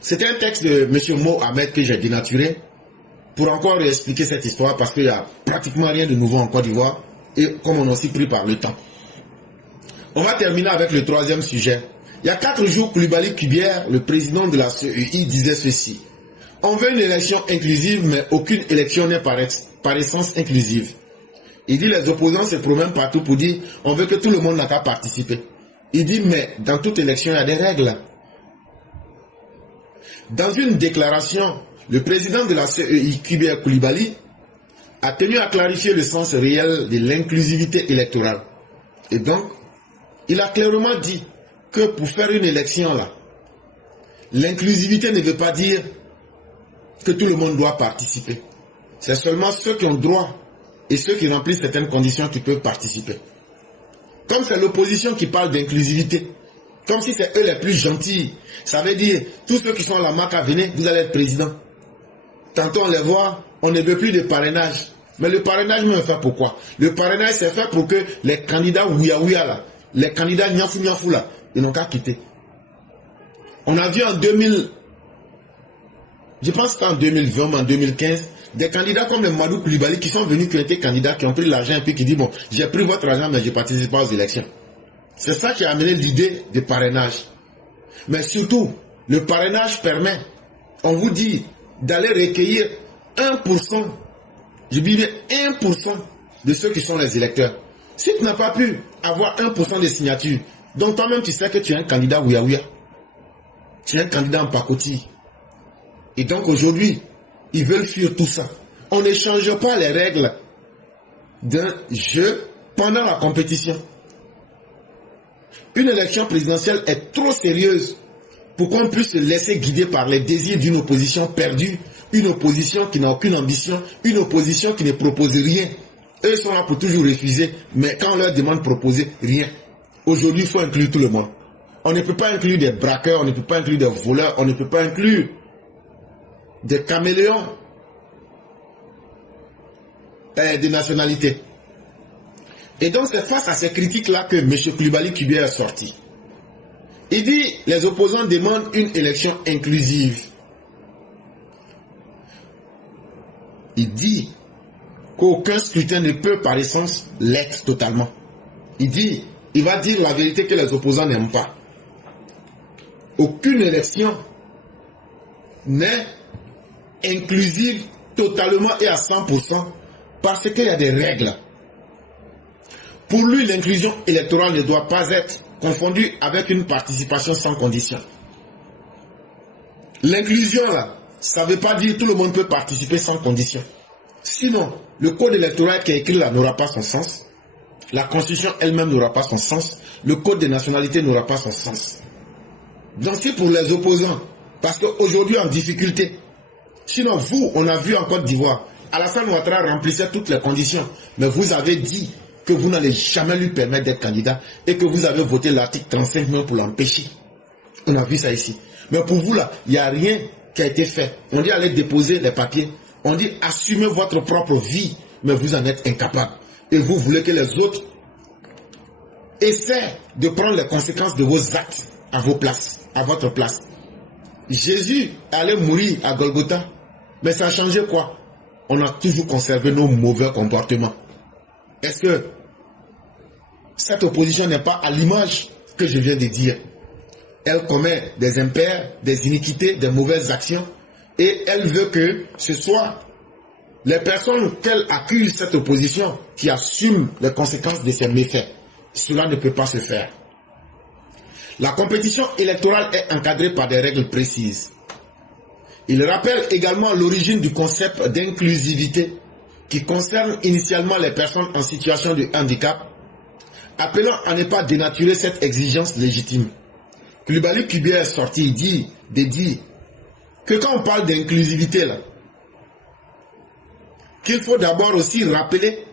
C'est un texte de M. Mo Ahmed que j'ai dénaturé pour encore expliquer cette histoire parce qu'il n'y a pratiquement rien de nouveau en Côte d'Ivoire et comme on est aussi pris par le temps. On va terminer avec le troisième sujet. Il y a 4 jours, Coulibaly Kubière, le président de la CEI, disait ceci. On veut une élection inclusive, mais aucune élection n'est par essence inclusive. Il dit les opposants se promènent partout pour dire on veut que tout le monde n'a qu'à participer. Il dit mais dans toute élection il y a des règles. Dans une déclaration, le président de la CEI, Kubière Coulibaly, a tenu à clarifier le sens réel de l'inclusivité électorale. Et donc, il a clairement dit que pour faire une élection là, l'inclusivité ne veut pas dire que tout le monde doit participer. C'est seulement ceux qui ont droit et ceux qui remplissent certaines conditions qui peuvent participer. Comme c'est l'opposition qui parle d'inclusivité, comme si c'est eux les plus gentils, ça veut dire tous ceux qui sont à la MACA, venez, vous allez être président. Tantôt on les voit, on ne veut plus de parrainage. Mais le parrainage me fait pourquoi? Le parrainage c'est fait pour que les candidats ouya là, les candidats niafou là, ils n'ont qu'à quitter. On a vu en 2000, je pense qu'en 2020 ou en 2015, des candidats comme le Madou Coulibaly qui sont venus, qui ont été candidats, qui ont pris l'argent et puis qui disent bon, j'ai pris votre argent mais je ne participe pas aux élections. C'est ça qui a amené l'idée de parrainage. Mais surtout, le parrainage permet, on vous dit, d'aller recueillir 1%, je dis bien 1% de ceux qui sont les électeurs. Si tu n'as pas pu avoir 1% des signatures, Donc toi-même, tu sais que tu es un candidat ouïa-ouïa. Tu es un candidat en pacotille. Et donc aujourd'hui, ils veulent fuir tout ça. On ne change pas les règles d'un jeu pendant la compétition. Une élection présidentielle est trop sérieuse pour qu'on puisse se laisser guider par les désirs d'une opposition perdue, une opposition qui n'a aucune ambition, une opposition qui ne propose rien. Eux sont là pour toujours refuser, mais quand on leur demande de proposer, rien. Aujourd'hui, il faut inclure tout le monde. On ne peut pas inclure des braqueurs, on ne peut pas inclure des voleurs, on ne peut pas inclure des caméléons de nationalité. Et donc c'est face à ces critiques-là que M. Coulibaly Kibia est sorti. Il dit, les opposants demandent une élection inclusive. Il dit qu'aucun scrutin ne peut par essence l'être totalement. Il dit, il va dire la vérité que les opposants n'aiment pas. Aucune élection n'est inclusive totalement et à 100% parce qu'il y a des règles. Pour lui, l'inclusion électorale ne doit pas être confondue avec une participation sans condition. L'inclusion, là, ça ne veut pas dire que tout le monde peut participer sans condition. Sinon, le code électoral qui est écrit là n'aura pas son sens. La constitution elle-même n'aura pas son sens. Le code des nationalités n'aura pas son sens. Donc c'est pour les opposants. Parce qu'aujourd'hui en difficulté. Sinon, vous, on a vu en Côte d'Ivoire, Alassane Ouattara remplissait toutes les conditions. Mais vous avez dit que vous n'allez jamais lui permettre d'être candidat et que vous avez voté l'article 35 même pour l'empêcher. On a vu ça ici. Mais pour vous là, il n'y a rien qui a été fait. On dit allez déposer les papiers. On dit assumez votre propre vie, mais vous en êtes incapable. Et vous voulez que les autres essaient de prendre les conséquences de vos actes à vos places, à votre place. Jésus allait mourir à Golgotha, mais ça a changé quoi? On a toujours conservé nos mauvais comportements. Est-ce que cette opposition n'est pas à l'image que je viens de dire? Elle commet des impairs, des iniquités, des mauvaises actions, et elle veut que ce soit les personnes qu'elle accuse, cette opposition, qui assument les conséquences de ces méfaits. Cela ne peut pas se faire. La compétition électorale est encadrée par des règles précises. Il rappelle également l'origine du concept d'inclusivité qui concerne initialement les personnes en situation de handicap, appelant à ne pas dénaturer cette exigence légitime. Coulibaly Kibia est sorti, il dit que quand on parle d'inclusivité là, qu'il faut d'abord aussi rappeler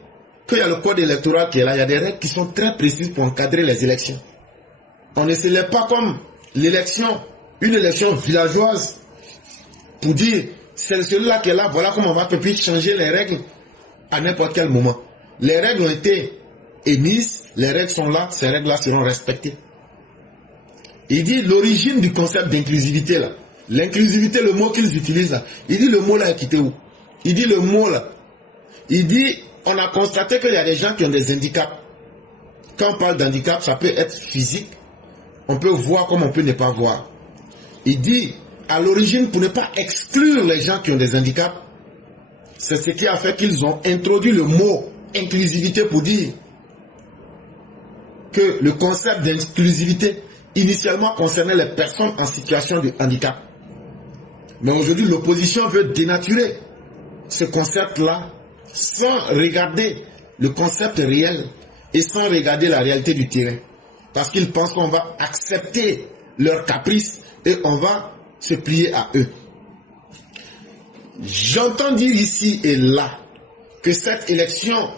qu'il y a le code électoral qui est là, il y a des règles qui sont très précises pour encadrer les élections. On ne se lève pas comme l'élection, une élection villageoise, pour dire c'est celui-là qui est là, voilà comment on va peut changer les règles à n'importe quel moment. Les règles ont été émises, les règles sont là, ces règles-là seront respectées. Il dit l'origine du concept d'inclusivité là. L'inclusivité, le mot qu'ils utilisent là, il dit le mot là est quitté où? Il dit le mot là. Il dit, on a constaté qu'il y a des gens qui ont des handicaps. Quand on parle d'handicap, ça peut être physique. On peut voir comme on peut ne pas voir. Il dit, à l'origine, pour ne pas exclure les gens qui ont des handicaps, c'est ce qui a fait qu'ils ont introduit le mot inclusivité pour dire que le concept d'inclusivité initialement concernait les personnes en situation de handicap. Mais aujourd'hui, l'opposition veut dénaturer ce concept-là sans regarder le concept réel et sans regarder la réalité du terrain. Parce qu'ils pensent qu'on va accepter leurs caprices et on va se plier à eux. J'entends dire ici et là que cette élection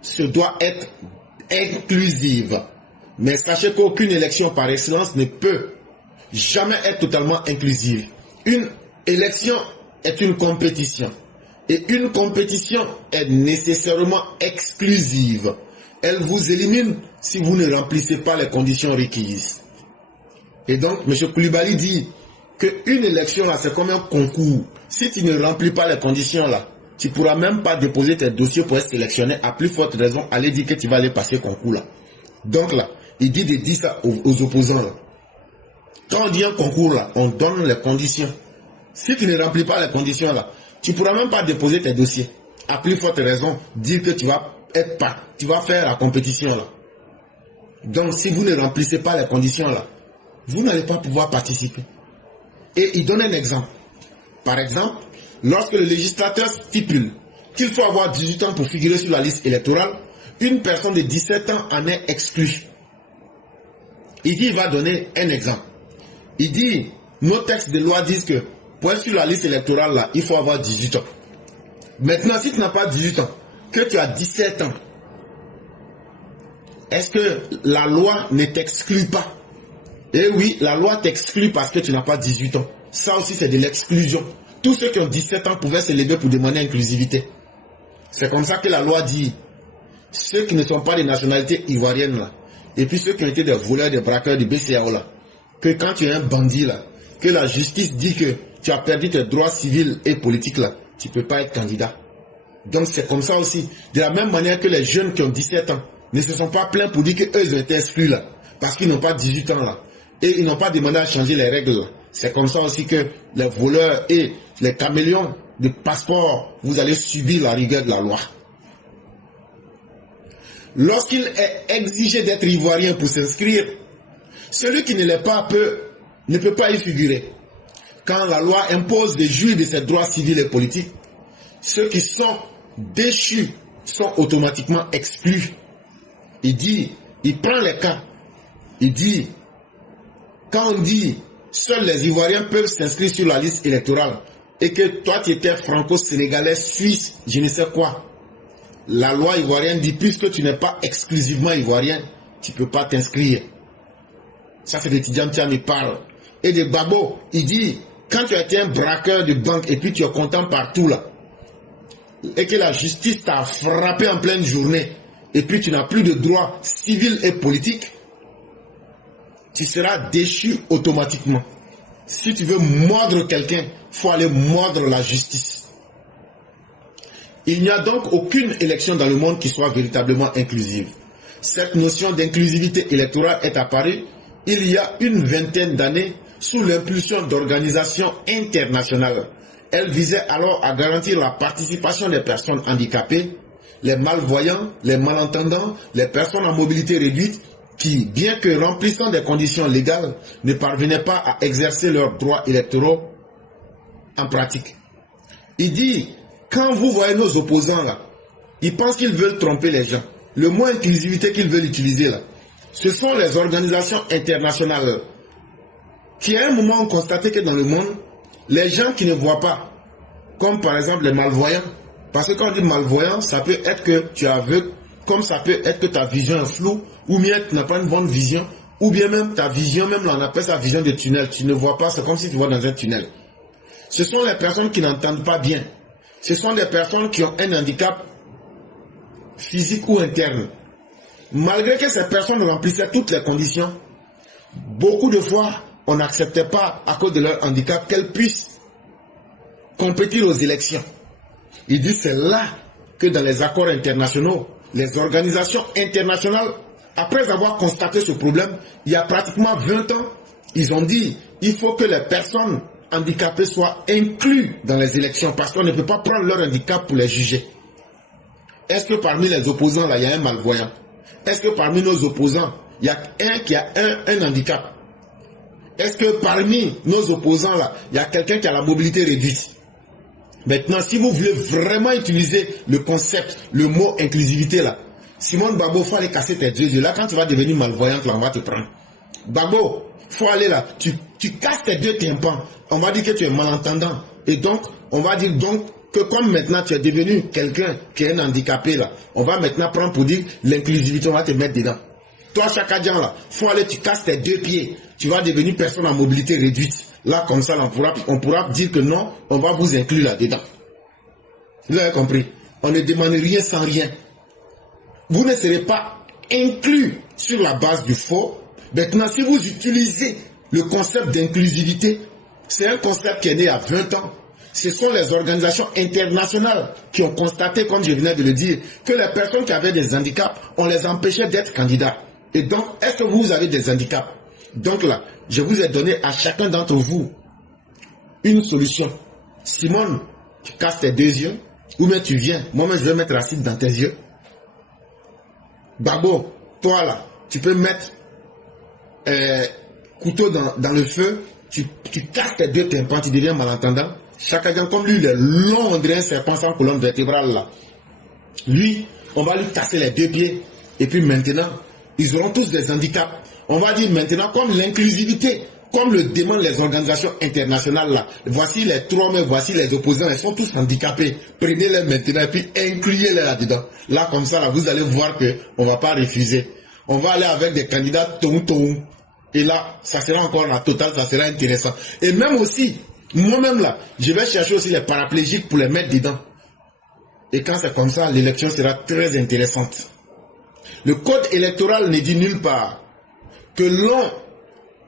se doit être inclusive. Mais sachez qu'aucune élection par excellence ne peut jamais être totalement inclusive. Une élection est une compétition. Et une compétition est nécessairement exclusive. Elle vous élimine si vous ne remplissez pas les conditions requises. Et donc, M. Coulibaly dit qu'une élection, là, c'est comme un concours. Si tu ne remplis pas les conditions, là, tu ne pourras même pas déposer tes dossiers pour être sélectionné. À plus forte raison, aller dire que tu vas aller passer concours, là. Donc, là, il dit de dire ça aux opposants, là. Quand on dit un concours, là, on donne les conditions. Si tu ne remplis pas les conditions, là, tu ne pourras même pas déposer tes dossiers. À plus forte raison, dire que tu vas faire la compétition là. Donc, si vous ne remplissez pas les conditions là, vous n'allez pas pouvoir participer. Et il donne un exemple. Par exemple, lorsque le législateur stipule qu'il faut avoir 18 ans pour figurer sur la liste électorale, une personne de 17 ans en est exclue. Il va donner un exemple. Il dit, nos textes de loi disent que pour être sur la liste électorale, là, il faut avoir 18 ans. Maintenant, si tu n'as pas 18 ans, que tu as 17 ans, est-ce que la loi ne t'exclut pas? Eh oui, la loi t'exclut parce que tu n'as pas 18 ans. Ça aussi, c'est de l'exclusion. Tous ceux qui ont 17 ans pouvaient se lever pour demander inclusivité. C'est comme ça que la loi dit, ceux qui ne sont pas des nationalités ivoiriennes, là, et puis ceux qui ont été des voleurs, des braqueurs, des BCAO, là, que quand tu es un bandit, là, que la justice dit que tu as perdu tes droits civils et politiques, là, tu ne peux pas être candidat. Donc c'est comme ça aussi. De la même manière que les jeunes qui ont 17 ans ne se sont pas plaints pour dire qu'eux, ils ont été exclus, là, parce qu'ils n'ont pas 18 ans, là. Et ils n'ont pas demandé à changer les règles, là. C'est comme ça aussi que les voleurs et les caméléons de passeport, vous allez subir la rigueur de la loi. Lorsqu'il est exigé d'être ivoirien pour s'inscrire, celui qui ne l'est pas ne peut pas y figurer. Quand la loi impose de jouir de ses droits civils et politiques, ceux qui sont déchus sont automatiquement exclus. Il prend les cas. Il dit, quand on dit seuls les Ivoiriens peuvent s'inscrire sur la liste électorale et que toi tu étais franco-sénégalais, suisse, je ne sais quoi, la loi ivoirienne dit puisque tu n'es pas exclusivement ivoirien, tu ne peux pas t'inscrire. Ça c'est de Tidjane Thiam, il parle. Et de Babo, il dit, quand tu as été un braqueur de banque et puis tu es content partout là, et que la justice t'a frappé en pleine journée, et puis tu n'as plus de droits civils et politiques, tu seras déchu automatiquement. Si tu veux mordre quelqu'un, il faut aller mordre la justice. Il n'y a donc aucune élection dans le monde qui soit véritablement inclusive. Cette notion d'inclusivité électorale est apparue il y a une vingtaine d'années sous l'impulsion d'organisations internationales. Elle visait alors à garantir la participation des personnes handicapées, les malvoyants, les malentendants, les personnes en mobilité réduite qui, bien que remplissant des conditions légales, ne parvenaient pas à exercer leurs droits électoraux en pratique. Il dit, quand vous voyez nos opposants là, ils pensent qu'ils veulent tromper les gens. Le mot inclusivité qu'ils veulent utiliser là, ce sont les organisations internationales qui à un moment ont constaté que dans le monde, les gens qui ne voient pas, comme par exemple les malvoyants, parce que quand on dit malvoyant, ça peut être que tu es aveugle, comme ça peut être que ta vision est floue, ou bien tu n'as pas une bonne vision, ou bien même ta vision, même là on appelle ça vision de tunnel, tu ne vois pas, c'est comme si tu vois dans un tunnel. Ce sont les personnes qui n'entendent pas bien. Ce sont des personnes qui ont un handicap physique ou interne. Malgré que ces personnes remplissaient toutes les conditions, beaucoup de fois, on n'acceptait pas, à cause de leur handicap, qu'elles puissent compétir aux élections. Il dit c'est là que dans les accords internationaux, les organisations internationales, après avoir constaté ce problème, il y a pratiquement 20 ans, ils ont dit il faut que les personnes handicapés soient inclus dans les élections parce qu'on ne peut pas prendre leur handicap pour les juger. Est-ce que parmi les opposants, là, il y a un malvoyant? Est-ce que parmi nos opposants, il y a un qui a un handicap? Est-ce que parmi nos opposants, là, il y a quelqu'un qui a la mobilité réduite? Maintenant, si vous voulez vraiment utiliser le concept, le mot inclusivité, là, Simone Babo, il faut aller casser tes deux yeux. Là, quand tu vas devenir malvoyante, là, on va te prendre. Babo, il faut aller là, tu casses tes deux tympans. On va dire que tu es malentendant. Et donc, on va dire donc que comme maintenant tu es devenu quelqu'un qui est un handicapé là, on va maintenant prendre pour dire l'inclusivité, on va te mettre dedans. Toi, Chakadjan là, il faut aller, tu casses tes deux pieds. Tu vas devenir personne en mobilité réduite. Là, comme ça, on pourra dire que non, on va vous inclure là-dedans. Vous avez compris? On ne demande rien sans rien. Vous ne serez pas inclus sur la base du faux. Maintenant, si vous utilisez le concept d'inclusivité, c'est un concept qui est né il y a 20 ans. Ce sont les organisations internationales qui ont constaté, comme je venais de le dire, que les personnes qui avaient des handicaps, on les empêchait d'être candidats. Et donc, est-ce que vous avez des handicaps? Donc là, je vous ai donné à chacun d'entre vous une solution. Simone, tu casses tes deux yeux, ou bien tu viens, moi-même je vais mettre l'acide dans tes yeux. Babo, toi là, tu peux mettre couteau dans le feu, tu casses tes deux tympans, tu deviens malentendant. Chakajan, comme lui, il est long, on dirait un serpent sans colonne vertébrale là. Lui, on va lui casser les deux pieds. Et puis maintenant, ils auront tous des handicaps. On va dire maintenant, comme l'inclusivité, comme le demandent les organisations internationales là. Voici les trois, mais voici les opposants, ils sont tous handicapés. Prenez-les maintenant et puis incluez-les là-dedans. Là, comme ça, là, vous allez voir qu'on ne va pas refuser. On va aller avec des candidats ton. Et là, ça sera encore la totale, ça sera intéressant. Et même aussi, moi-même là, je vais chercher aussi les paraplégiques pour les mettre dedans. Et quand c'est comme ça, l'élection sera très intéressante. Le code électoral ne dit nulle part que l'on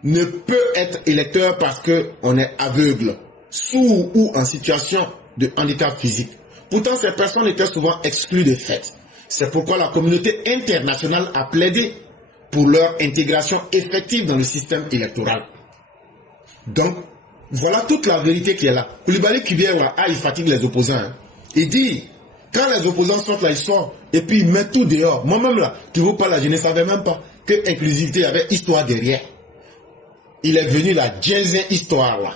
ne peut être électeur parce qu'on est aveugle, sourd ou en situation de handicap physique. Pourtant, ces personnes étaient souvent exclues de fait. C'est pourquoi la communauté internationale a plaidé pour leur intégration effective dans le système électoral. Donc, voilà toute la vérité qui est là. Koulibaly qui vient là, il fatigue les opposants. Hein. Il dit, quand les opposants sortent là, ils sortent, et puis ils mettent tout dehors. Moi-même là, qui vous parle là, je ne savais même pas que inclusivité, il y avait histoire derrière. Il est venu la jazzer histoire là.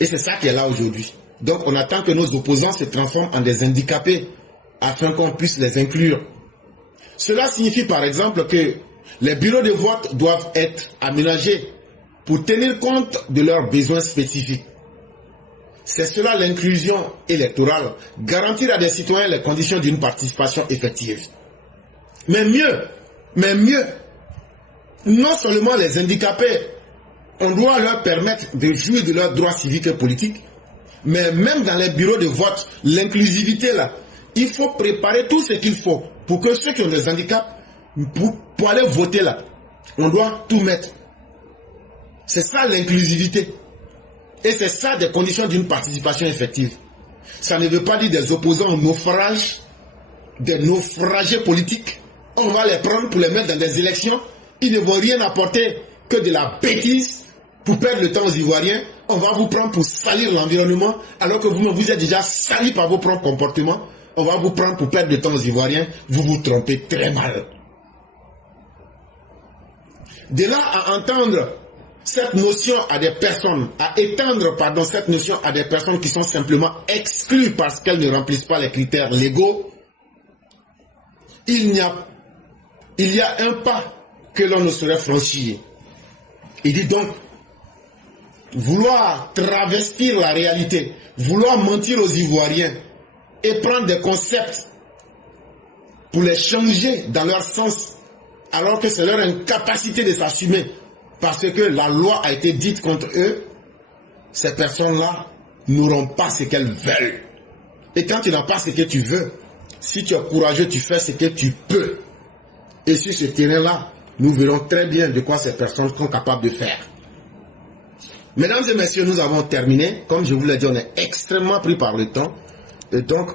Et c'est ça qui est là aujourd'hui. Donc on attend que nos opposants se transforment en des handicapés afin qu'on puisse les inclure. Cela signifie par exemple que les bureaux de vote doivent être aménagés pour tenir compte de leurs besoins spécifiques. C'est cela l'inclusion électorale, garantir à des citoyens les conditions d'une participation effective. Mais mieux, non seulement les handicapés, on doit leur permettre de jouir de leurs droits civiques et politiques, mais même dans les bureaux de vote, l'inclusivité là, il faut préparer tout ce qu'il faut pour que ceux qui ont des handicaps, pour aller voter là, on doit tout mettre. C'est ça l'inclusivité. Et c'est ça des conditions d'une participation effective. Ça ne veut pas dire des opposants au naufrage, des naufragés politiques. On va les prendre pour les mettre dans des élections. Ils ne vont rien apporter que de la bêtise pour perdre le temps aux Ivoiriens. On va vous prendre pour salir l'environnement alors que vous-même vous êtes déjà sali par vos propres comportements. On va vous prendre pour perdre le temps aux Ivoiriens. Vous vous trompez très mal. De là à entendre cette notion à des personnes, à étendre cette notion à des personnes qui sont simplement exclues parce qu'elles ne remplissent pas les critères légaux, il y a un pas que l'on ne saurait franchir. Il dit donc, vouloir travestir la réalité, vouloir mentir aux Ivoiriens et prendre des concepts pour les changer dans leur sens, alors que c'est leur incapacité de s'assumer, parce que la loi a été dite contre eux, ces personnes-là n'auront pas ce qu'elles veulent. Et quand tu n'as pas ce que tu veux, si tu es courageux, tu fais ce que tu peux. Et sur ce terrain-là, nous verrons très bien de quoi ces personnes sont capables de faire. Mesdames et messieurs, nous avons terminé. Comme je vous l'ai dit, on est extrêmement pris par le temps. Et donc,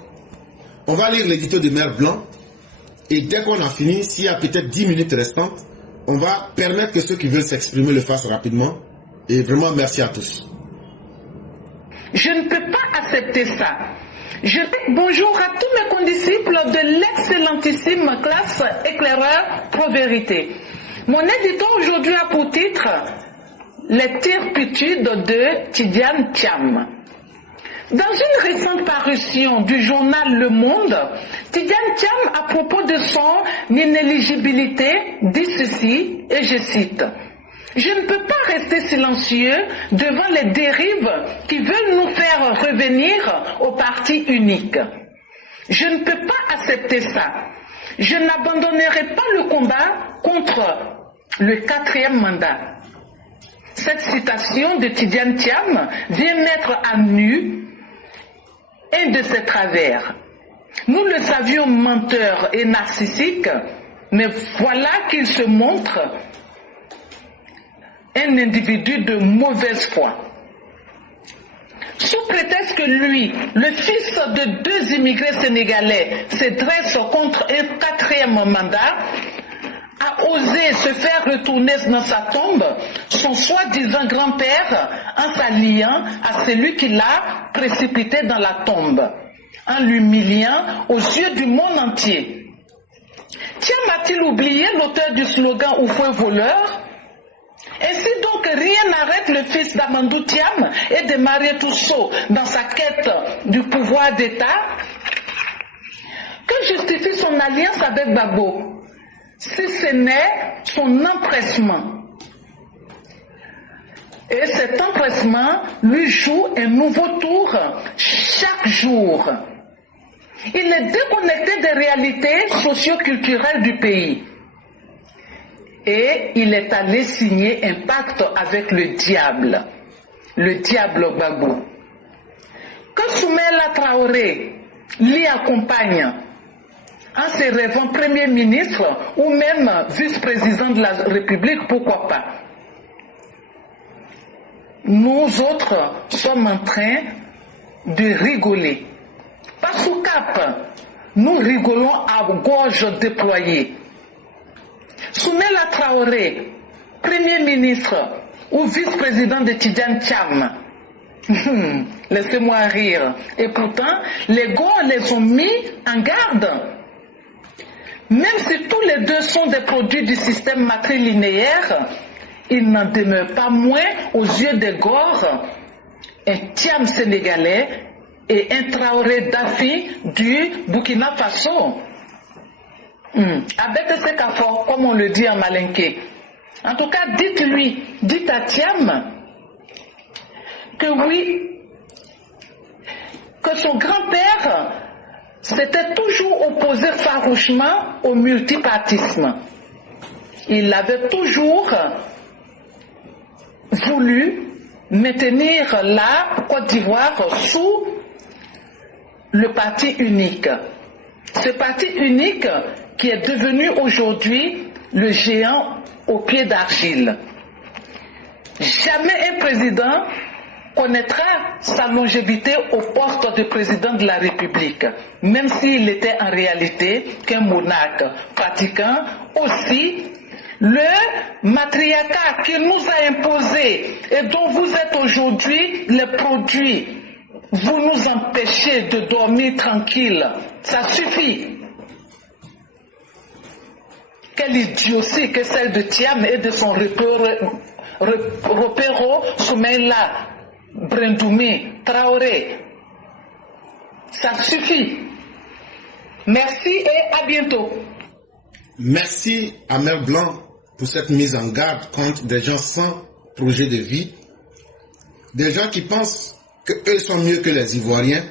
on va lire l'édito de Mère Blanc. Et dès qu'on a fini, s'il y a peut-être 10 minutes restantes, on va permettre que ceux qui veulent s'exprimer le fassent rapidement. Et vraiment, merci à tous. Je ne peux pas accepter ça. Je dis bonjour à tous mes condisciples de l'excellentissime classe éclaireur Pro-Vérité. Mon édito aujourd'hui a pour titre « Les turpitudes de Tidiane Thiam ». Dans une récente parution du journal Le Monde, Tidiane Thiam, à propos de son inéligibilité, dit ceci, et je cite, « Je ne peux pas rester silencieux devant les dérives qui veulent nous faire revenir au parti unique. Je ne peux pas accepter ça. Je n'abandonnerai pas le combat contre le 4e mandat. » Cette citation de Tidiane Thiam vient mettre à nu un de ses travers. Nous le savions menteur et narcissique, mais voilà qu'il se montre un individu de mauvaise foi. Sous prétexte que lui, le fils de 2 immigrés sénégalais, se dresse contre un 4e mandat, a osé se faire retourner dans sa tombe son soi-disant grand-père en s'alliant à celui qui l'a précipité dans la tombe, en l'humiliant aux yeux du monde entier. Thiam a a-t-il oublié l'auteur du slogan « Oufoué voleur » ? Ainsi donc, rien n'arrête le fils d'Amadou Thiam et de Marie Tousso dans sa quête du pouvoir d'État. Que justifie son alliance avec Gbagbo, si ce n'est son empressement? Et cet empressement lui joue un nouveau tour chaque jour. Il est déconnecté des réalités socio-culturelles du pays. Et il est allé signer un pacte avec le diable Gbagbo. Que Soumaïla Traoré l'y accompagne en se rêvant Premier ministre ou même vice-président de la République, pourquoi pas? Nous autres sommes en train de rigoler. Pas sous cap, nous rigolons à gorge déployée. Soumaïla Traoré, Premier ministre ou vice-président de Tidjane Thiam, laissez-moi rire. Et pourtant, les gars les ont mis en garde. Même si tous les deux sont des produits du système matrilinéaire, il n'en demeure pas moins aux yeux des Gores un Thiam sénégalais et un Traoré Dafi du Burkina Faso. Avec ce Sekafo, comme on le dit en malinké. En tout cas, dites à Thiam que oui, que son grand-père s'était toujours opposé farouchement au multipartisme. Il avait toujours voulu maintenir la Côte d'Ivoire sous le parti unique. Ce parti unique qui est devenu aujourd'hui le géant au pied d'argile. Jamais un président connaîtra sa longévité au poste de président de la République, même s'il était en réalité qu'un monarque, pratiquant aussi le matriarcat qu'il nous a imposé et dont vous êtes aujourd'hui les produits. Vous nous empêchez de dormir tranquille. Ça suffit. Quelle idiotie que celle de Thiam et de son repéro Soumaïla Brendoumi Traoré. Ça suffit. Merci et à bientôt. Merci à Mère Blanc pour cette mise en garde contre des gens sans projet de vie, des gens qui pensent qu'eux sont mieux que les Ivoiriens.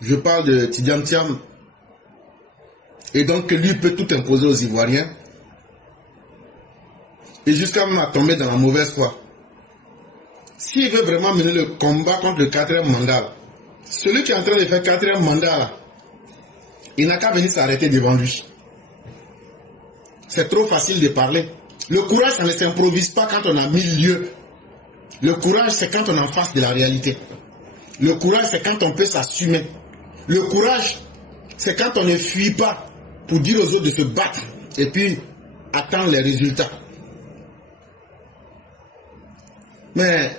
Je parle de Tidjane Thiam. Et donc que lui peut tout imposer aux Ivoiriens. Et jusqu'à même à tomber dans la mauvaise foi. S'il veut vraiment mener le combat contre le 4e mandat, celui qui est en train de faire 4e mandat, là, il n'a qu'à venir s'arrêter devant lui. C'est trop facile de parler. Le courage, ça ne s'improvise pas quand on a 1000 lieues. Le courage, c'est quand on est en face de la réalité. Le courage, c'est quand on peut s'assumer. Le courage, c'est quand on ne fuit pas pour dire aux autres de se battre et puis attendre les résultats. Mais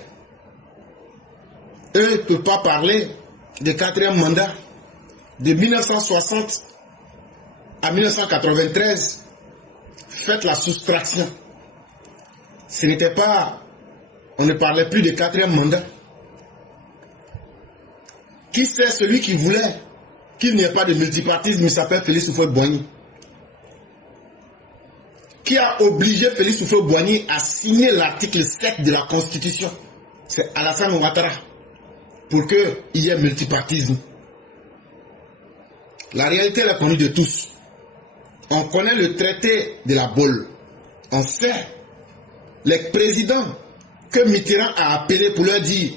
eux ne peuvent pas parler de 4e mandat. De 1960 à 1993, faites la soustraction. Ce n'était pas... On ne parlait plus de 4e mandat. Qui c'est celui qui voulait qu'il n'y ait pas de multipartisme? Il s'appelle Félix Houphouët-Boigny. Qui a obligé Félix Houphouët-Boigny à signer l'article 7 de la Constitution? C'est Alassane Ouattara. Pour qu'il y ait multipartisme. La réalité est connue de tous. On connaît le traité de la Baule. On sait les présidents que Mitterrand a appelés pour leur dire: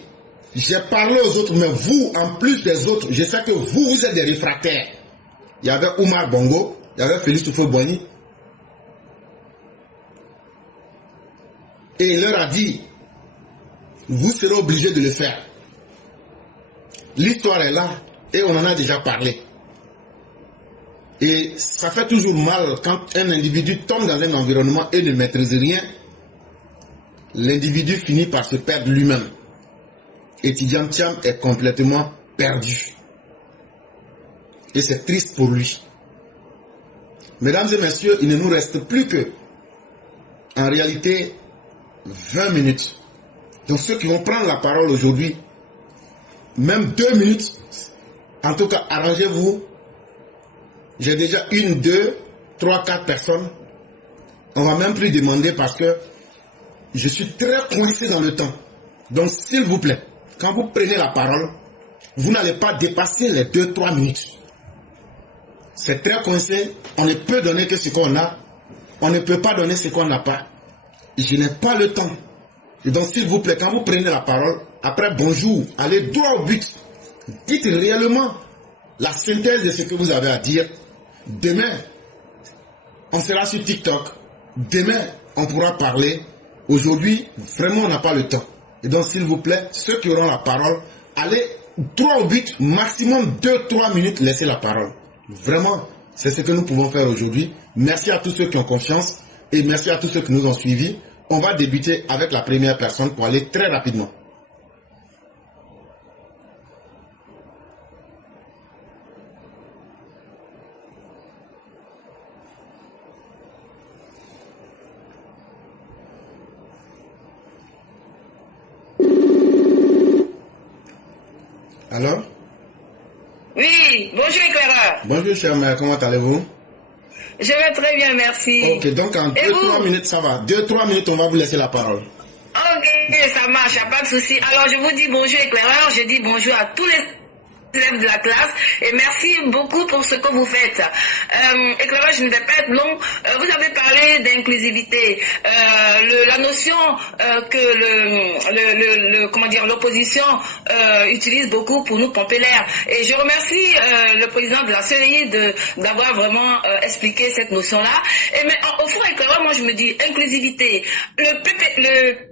j'ai parlé aux autres, mais vous, en plus des autres, je sais que vous êtes des réfractaires. Il y avait Oumar Bongo, il y avait Félix Houphouët-Boigny. Et il leur a dit: vous serez obligés de le faire. L'histoire est là et on en a déjà parlé. Et ça fait toujours mal quand un individu tombe dans un environnement et ne maîtrise rien. L'individu finit par se perdre lui-même. Et Tidjane Thiam est complètement perdu. Et c'est triste pour lui. Mesdames et messieurs, il ne nous reste plus que, en réalité, 20 minutes. Donc ceux qui vont prendre la parole aujourd'hui, même 2 minutes, en tout cas, arrangez-vous. J'ai déjà 1, 2, 3, 4 personnes. On ne va même plus demander parce que je suis très coincé dans le temps. Donc s'il vous plaît, quand vous prenez la parole, vous n'allez pas dépasser les 2-3 minutes. C'est très coincé. On ne peut donner que ce qu'on a. On ne peut pas donner ce qu'on n'a pas. Je n'ai pas le temps. Et donc, s'il vous plaît, quand vous prenez la parole, après bonjour, allez droit au but. Dites réellement la synthèse de ce que vous avez à dire. Demain, on sera sur TikTok. Demain, on pourra parler. Aujourd'hui, vraiment, on n'a pas le temps. Et donc, s'il vous plaît, ceux qui auront la parole, allez droit au but, maximum 2-3 minutes, laissez la parole. Vraiment, c'est ce que nous pouvons faire aujourd'hui. Merci à tous ceux qui ont confiance et merci à tous ceux qui nous ont suivis. On va débuter avec la première personne pour aller très rapidement. Alors? Oui, bonjour éclaireur. Bonjour cher mère, comment allez-vous? Je vais très bien, merci. Ok, donc en 2-3 minutes, ça va. 2-3 minutes, on va vous laisser la parole. Ok, ça marche, y a pas de souci. Alors je vous dis bonjour éclaireur, je dis bonjour à tous les élèves de la classe et merci beaucoup pour ce que vous faites. Éclaireur, je ne vais pas être long. Vous avez parlé d'inclusivité, la notion que comment dire, l'opposition utilise beaucoup pour nous pomper l'air. Et je remercie le président de la CEI d'avoir vraiment expliqué cette notion-là. Et mais au fond, éclaireur, moi je me dis inclusivité. Le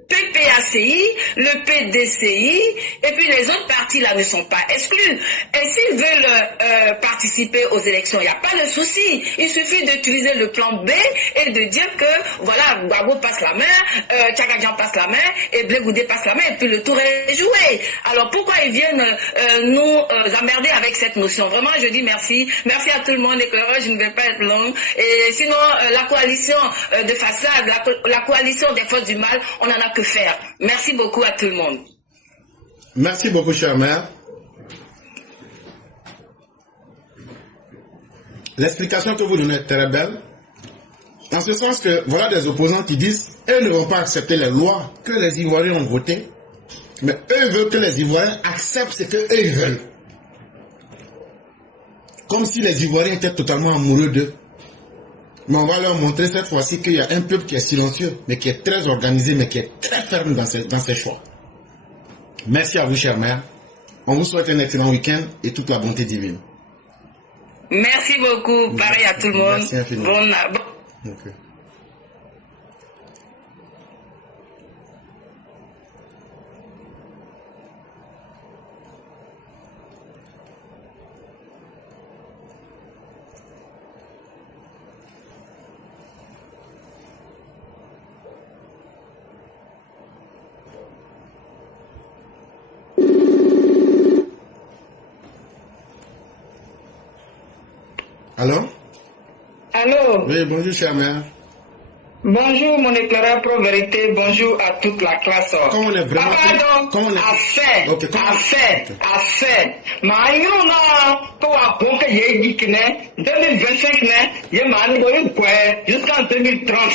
PPACI, le PDCI, et puis les autres partis là ne sont pas exclus. Et s'ils veulent participer aux élections, il n'y a pas de souci. Il suffit d'utiliser le plan B et de dire que, voilà, Gbagbo passe la main, Tchakadjan passe la main, et Blé Goudé passe la main, et puis le tour est joué. Alors pourquoi ils viennent nous emmerder avec cette notion? Vraiment, je dis merci. Merci à tout le monde, éclaireur, je ne vais pas être longue. Et sinon, la coalition de façade, la coalition des forces du mal, on en a que faire. Merci beaucoup à tout le monde. Merci beaucoup, chère mère. L'explication que vous donnez est très belle. En ce sens que, voilà des opposants qui disent, eux ne vont pas accepter les lois que les Ivoiriens ont votées, mais eux veulent que les Ivoiriens acceptent ce qu'eux veulent. Comme si les Ivoiriens étaient totalement amoureux d'eux. Mais on va leur montrer cette fois-ci qu'il y a un peuple qui est silencieux, mais qui est très organisé, mais qui est très ferme dans ses choix. Merci à vous, chère mère. On vous souhaite un excellent week-end et toute la bonté divine. Merci beaucoup. Pareil à tout le monde. Merci infiniment. Okay. Allô? Allô? Oui, bonjour, chère mère. Bonjour, mon éclaireur pro-vérité. Bonjour à toute la classe. Comme on est vraiment... Affaire. Pour que y ait 2025, jusqu'en 2030,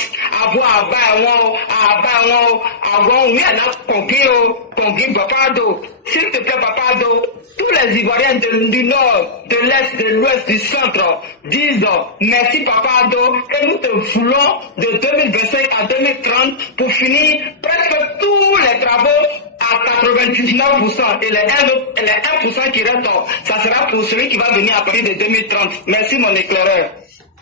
s'il te plaît, Papado, tous les Ivoiriens du Nord, de l'Est, de l'Ouest, du Centre disent merci Papado et nous te voulons de 2025 à 2030 pour finir presque tous les travaux à 99% et les 1% qui restent, ça sera pour celui qui va venir à partir de 2030. Merci mon éclaireur.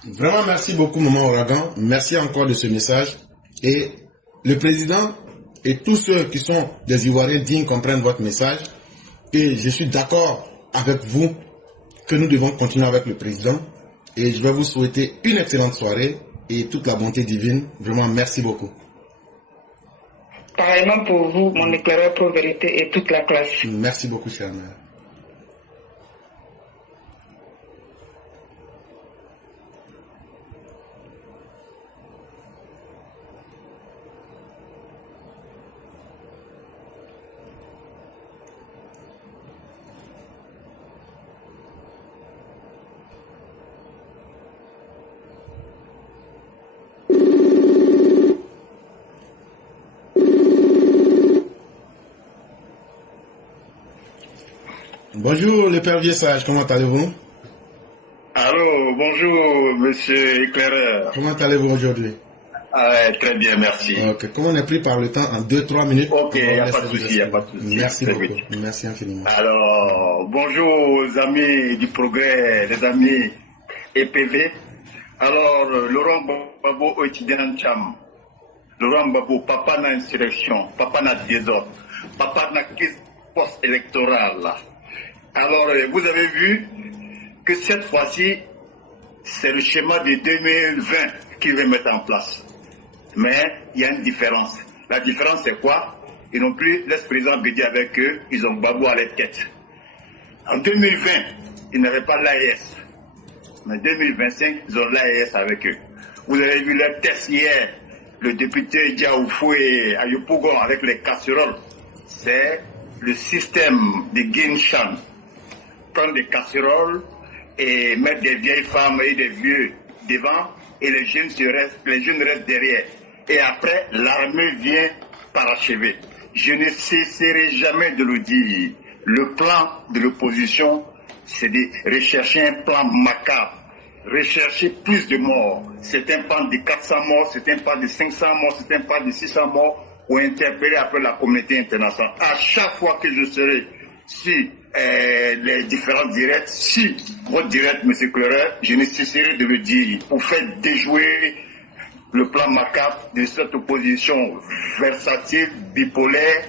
Vraiment merci beaucoup Maman Ouragan, merci encore de ce message et le président et tous ceux qui sont des Ivoiriens dignes comprennent votre message et je suis d'accord avec vous que nous devons continuer avec le président et je vais vous souhaiter une excellente soirée et toute la bonté divine. Vraiment merci beaucoup. Pareillement pour vous, mon éclaireur pour vérité et toute la classe. Merci beaucoup, chère mère. Bonjour le père Vieux-Sage, comment allez-vous? Allô, bonjour monsieur éclaireur. Comment allez-vous aujourd'hui? Très bien, merci. Ok, comme on est pris par le temps, en 2-3 minutes. Ok, il n'y a pas de souci, il n'y a pas de souci. Merci beaucoup, merci infiniment. Alors, bonjour aux amis du progrès, les amis EPV. Alors, Laurent Gbagbo étudiant Cham. Laurent Gbagbo, papa n'a insurrection, papa n'a désordre, papa n'a crise post-électorale. Alors, vous avez vu que cette fois-ci, c'est le schéma de 2020 qu'il va mettre en place. Mais il y a une différence. La différence, c'est quoi? Ils n'ont plus l'ex-président Bédi avec eux, ils ont Gbagbo à la tête. En 2020, ils n'avaient pas l'AES. Mais en 2025, ils ont l'AES avec eux. Vous avez vu leur test hier, le député Diaoufou et Ayopougon avec les casseroles. C'est le système de Guinchan. Prendre des casseroles et mettre des vieilles femmes et des vieux devant et les jeunes restent derrière. Et après, l'armée vient parachever. Je ne cesserai jamais de le dire. Le plan de l'opposition, c'est de rechercher un plan macabre. Rechercher plus de morts. C'est un plan de 400 morts, c'est un plan de 500 morts, c'est un plan de 600 morts ou interpeller après la communauté internationale. À chaque fois que je serai sur les différents directs, si votre direct, M. Cleuret, je ne cesserai de le dire pour faire déjouer le plan macabre de cette opposition versatile, bipolaire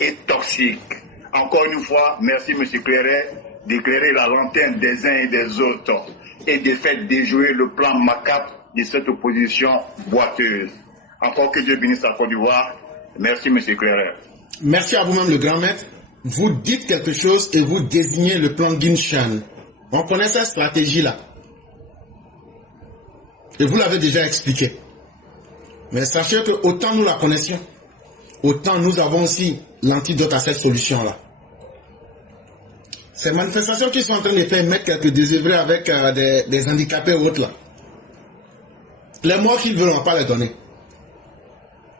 et toxique. Encore une fois, merci M. Cleuret d'éclairer la lanterne des uns et des autres et de faire déjouer le plan macabre de cette opposition boiteuse. Encore que Dieu bénisse la Côte d'Ivoire. Merci M. Cleuret. Merci à vous-même le grand maître. Vous dites quelque chose et vous désignez le plan Guinchan. On connaît cette stratégie-là. Et vous l'avez déjà expliqué. Mais sachez que autant nous la connaissions, autant nous avons aussi l'antidote à cette solution-là. Ces manifestations qui sont en train de faire mettre quelques désœuvrés avec des handicapés ou autres là. Les morts qu'ils veulent, on ne va pas les donner.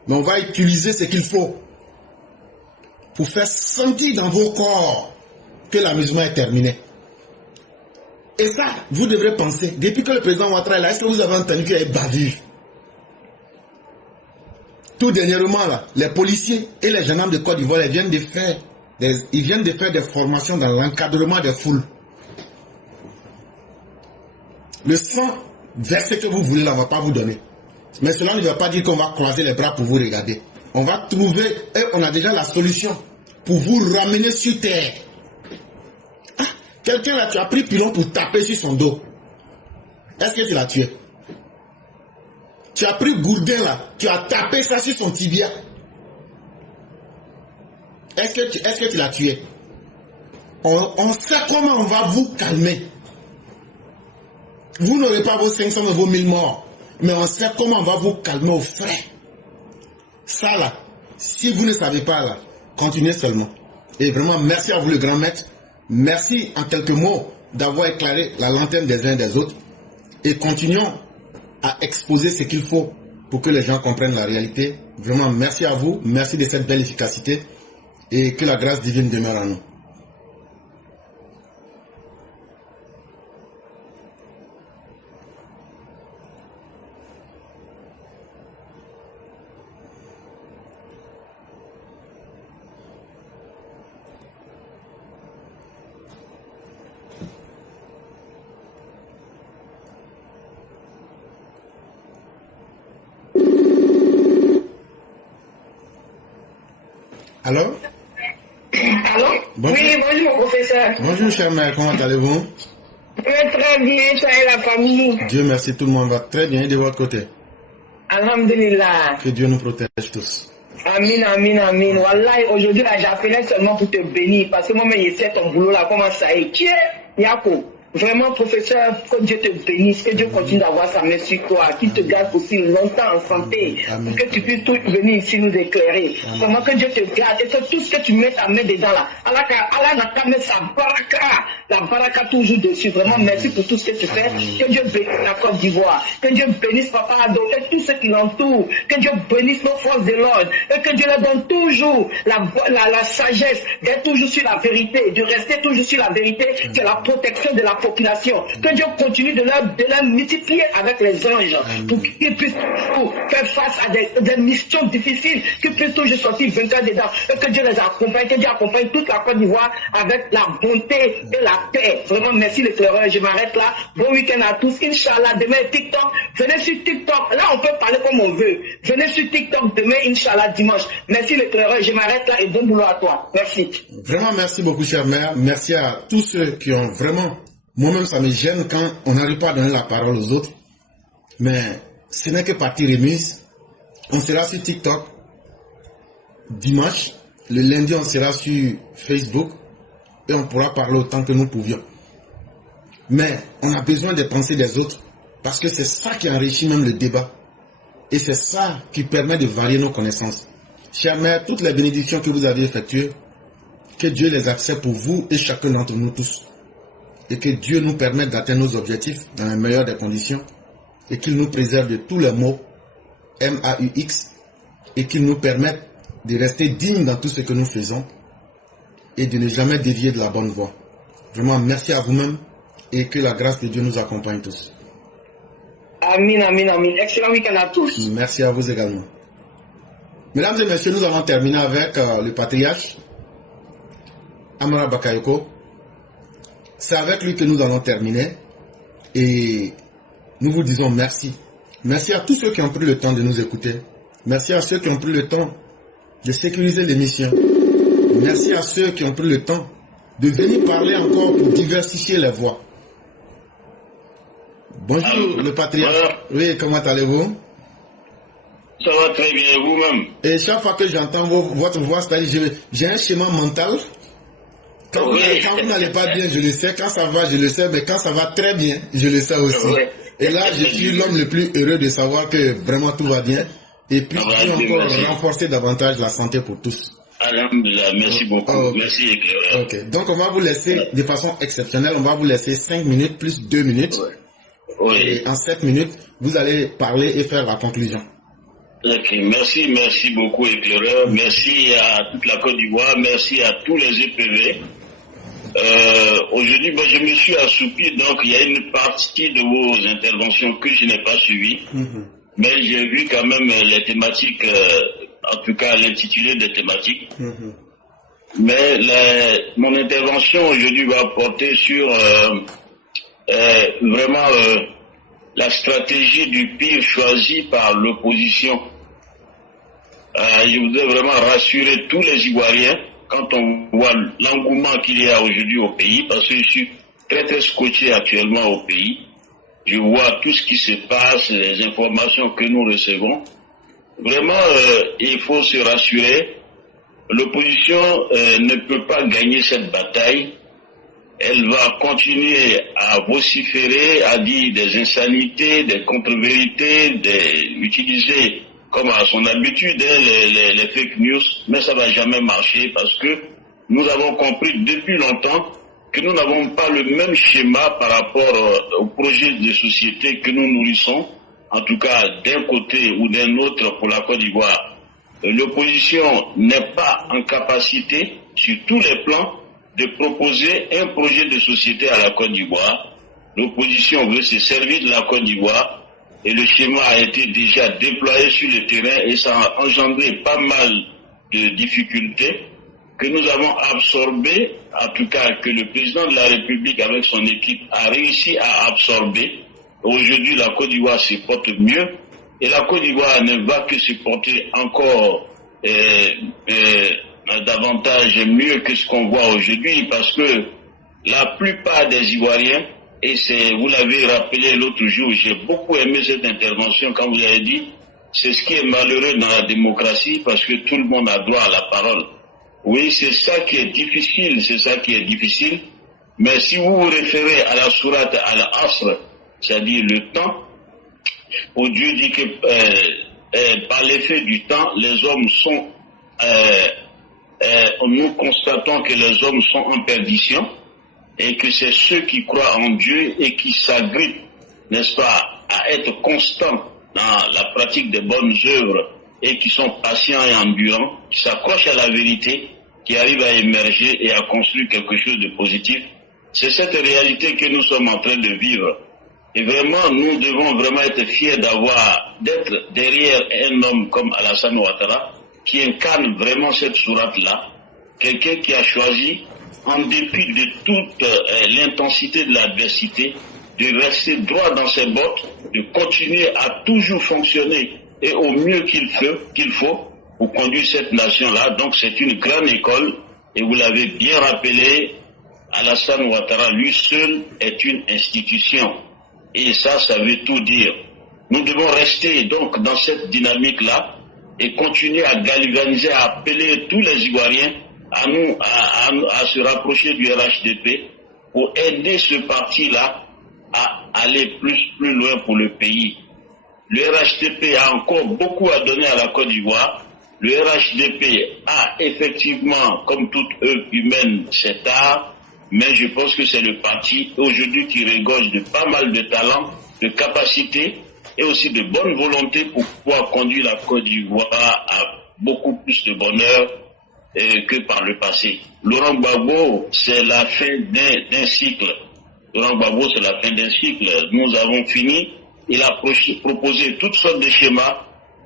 Mais on va utiliser ce qu'il faut pour faire sentir dans vos corps que l'amusement est terminé. Et ça, vous devrez penser, depuis que le président Ouattara est là, est-ce que vous avez entendu qu'il y a eu bavure? Tout dernièrement, là, les policiers et les gendarmes de Côte d'Ivoire viennent de faire des formations dans l'encadrement des foules. Le sang versé que vous voulez là, on ne va pas vous donner. Mais cela ne veut pas dire qu'on va croiser les bras pour vous regarder. On va trouver, et on a déjà la solution pour vous ramener sur terre. Ah, quelqu'un là, tu as pris pilon pour taper sur son dos. Est-ce que tu l'as tué? Tu as pris Gourdin là, tu as tapé ça sur son tibia. Est-ce que tu l'as tué? On sait comment on va vous calmer. Vous n'aurez pas vos 500 ou vos 1000 morts. Mais on sait comment on va vous calmer au frais. Ça là, si vous ne savez pas là, continuez seulement. Et vraiment, merci à vous le grand maître. Merci en quelques mots d'avoir éclairé la lanterne des uns et des autres. Et continuons à exposer ce qu'il faut pour que les gens comprennent la réalité. Vraiment, merci à vous. Merci de cette belle efficacité. Et que la grâce divine demeure en nous. Allô? Allô? Bonjour. Oui, bonjour professeur. Bonjour chère mère, comment allez-vous? Très bien, toi et la famille. Dieu merci, tout le monde va très bien et de votre côté. Alhamdulillah. Que Dieu nous protège tous. Amin, amin, amin. Wallahi, aujourd'hui, là, j'appelais seulement pour te bénir parce que moi-même, je sais ton boulot là, comment ça est. Qui est Yako? Vraiment, professeur, que Dieu te bénisse, que Dieu continue d'avoir sa main sur toi, qu'il te garde aussi longtemps en santé, pour que tu puisses tout venir ici nous éclairer. Vraiment que Dieu te garde et que tout ce que tu mets ta main dedans là, Allah n'a qu'à mettre sa baraka, la baraka toujours dessus. Vraiment, merci pour tout ce que tu fais. Que Dieu bénisse la Côte d'Ivoire, que Dieu bénisse Papa Ado et tous ceux qui l'entourent, que Dieu bénisse nos forces de l'ordre et que Dieu leur donne toujours la sagesse d'être toujours sur la vérité, de rester toujours sur la vérité, qui est la protection de la population. Que Dieu continue de leur multiplier avec les anges pour qu'ils puissent toujours faire face à des missions difficiles, qu'ils puissent toujours sortir vainqueurs dedans et que Dieu les accompagne, que Dieu accompagne toute la Côte d'Ivoire avec la bonté et la paix. Vraiment, merci l'éclaireur. Je m'arrête là. Bon week-end à tous. Inch'Allah, demain TikTok. Venez sur TikTok. Là, on peut parler comme on veut. Venez sur TikTok demain, Inch'Allah, dimanche. Merci l'éclaireur. Je m'arrête là et bon boulot à toi. Merci. Vraiment, merci beaucoup, chère mère. Merci à tous ceux qui ont vraiment... Moi-même, ça me gêne quand on n'arrive pas à donner la parole aux autres. Mais ce n'est que partie remise. On sera sur TikTok dimanche. Le lundi, on sera sur Facebook. Et on pourra parler autant que nous pouvions. Mais on a besoin des pensées des autres. Parce que c'est ça qui enrichit même le débat. Et c'est ça qui permet de varier nos connaissances. Chère mère, toutes les bénédictions que vous avez effectuées, que Dieu les accepte pour vous et chacun d'entre nous tous. Et que Dieu nous permette d'atteindre nos objectifs dans les meilleures des conditions. Et qu'il nous préserve de tous les maux, M-A-U-X, et qu'il nous permette de rester dignes dans tout ce que nous faisons et de ne jamais dévier de la bonne voie. Vraiment, merci à vous-même et que la grâce de Dieu nous accompagne tous. Amin, amin, amin. Excellent week-end à tous. Merci à vous également. Mesdames et messieurs, nous allons terminer avec le patriarche Amara Bakayoko. C'est avec lui que nous allons terminer et nous vous disons merci. Merci à tous ceux qui ont pris le temps de nous écouter. Merci à ceux qui ont pris le temps de sécuriser l'émission. Merci à ceux qui ont pris le temps de venir parler encore pour diversifier les voix. Bonjour le patriarche. Voilà. Oui, comment allez-vous? Ça va très bien, vous-même. Et chaque fois que j'entends votre voix, c'est-à-dire j'ai un schéma mental. Quand vous n'allez pas bien, je le sais. Quand ça va, je le sais. Mais quand ça va très bien, je le sais aussi. Oui. Et là, je suis l'homme le plus heureux de savoir que vraiment tout va bien. Et puis, Dieu encore renforcer davantage la santé pour tous. Alhamdulillah, merci beaucoup. Okay. Merci, éclaireur. Ok. Donc, on va vous laisser de façon exceptionnelle. On va vous laisser 5 minutes plus 2 minutes. Oui. Et en 7 minutes, vous allez parler et faire la conclusion. Ok, merci beaucoup, éclaireur. Merci à toute la Côte d'Ivoire. Merci à tous les EPV. Aujourd'hui, je me suis assoupi, donc il y a une partie de vos interventions que je n'ai pas suivies, mais j'ai vu quand même les thématiques, en tout cas l'intitulé des thématiques. Mais mon intervention aujourd'hui va porter sur vraiment la stratégie du pire choisie par l'opposition. Je voudrais vraiment rassurer tous les Ivoiriens quand on voit l'engouement qu'il y a aujourd'hui au pays, parce que je suis très scotché actuellement au pays. Je vois tout ce qui se passe, les informations que nous recevons. Vraiment, il faut se rassurer. L'opposition ne peut pas gagner cette bataille. Elle va continuer à vociférer, à dire des insanités, des contre-vérités, utiliser comme à son habitude les fake news, mais ça va jamais marcher parce que nous avons compris depuis longtemps que nous n'avons pas le même schéma par rapport au projet de société que nous nourrissons, en tout cas d'un côté ou d'un autre pour la Côte d'Ivoire. L'opposition n'est pas en capacité, sur tous les plans, de proposer un projet de société à la Côte d'Ivoire. L'opposition veut se servir de la Côte d'Ivoire et le schéma a été déjà déployé sur le terrain et ça a engendré pas mal de difficultés que nous avons absorbées, en tout cas que le président de la République avec son équipe a réussi à absorber. Aujourd'hui, la Côte d'Ivoire se porte mieux et la Côte d'Ivoire ne va que se porter encore davantage mieux que ce qu'on voit aujourd'hui parce que la plupart des Ivoiriens, et vous l'avez rappelé l'autre jour, j'ai beaucoup aimé cette intervention quand vous avez dit, c'est ce qui est malheureux dans la démocratie parce que tout le monde a droit à la parole. Oui, c'est ça qui est difficile, Mais si vous vous référez à la sourate Al-Asr, c'est-à-dire le temps, où Dieu dit que par l'effet du temps, les hommes sont, nous constatons que les hommes sont en perdition et que c'est ceux qui croient en Dieu et qui s'agrippent, n'est-ce pas, à être constants dans la pratique des bonnes œuvres et qui sont patients et endurants, qui s'accrochent à la vérité, qui arrivent à émerger et à construire quelque chose de positif. C'est cette réalité que nous sommes en train de vivre. Et vraiment, nous devons vraiment être fiers d'être derrière un homme comme Alassane Ouattara, qui incarne vraiment cette sourate-là. Quelqu'un qui a choisi, en dépit de toute l'intensité de l'adversité, de rester droit dans ses bottes, de continuer à toujours fonctionner et au mieux qu'il faut pour conduire cette nation-là. Donc c'est une grande école, et vous l'avez bien rappelé, Alassane Ouattara, lui seul, est une institution. Et ça veut tout dire. Nous devons rester donc dans cette dynamique-là et continuer à galvaniser, à appeler tous les Ivoiriens à se rapprocher du RHDP pour aider ce parti-là à aller plus loin pour le pays. Le RHDP a encore beaucoup à donner à la Côte d'Ivoire. Le RHDP a effectivement, comme toute œuvre humaine, cet art, mais je pense que c'est le parti aujourd'hui qui regorge de pas mal de talents, de capacités et aussi de bonne volonté pour pouvoir conduire la Côte d'Ivoire à beaucoup plus de bonheur que par le passé. Laurent Gbagbo, c'est la fin d'un cycle. Laurent Gbagbo, c'est la fin d'un cycle. Nous avons fini. Il a proposé toutes sortes de schémas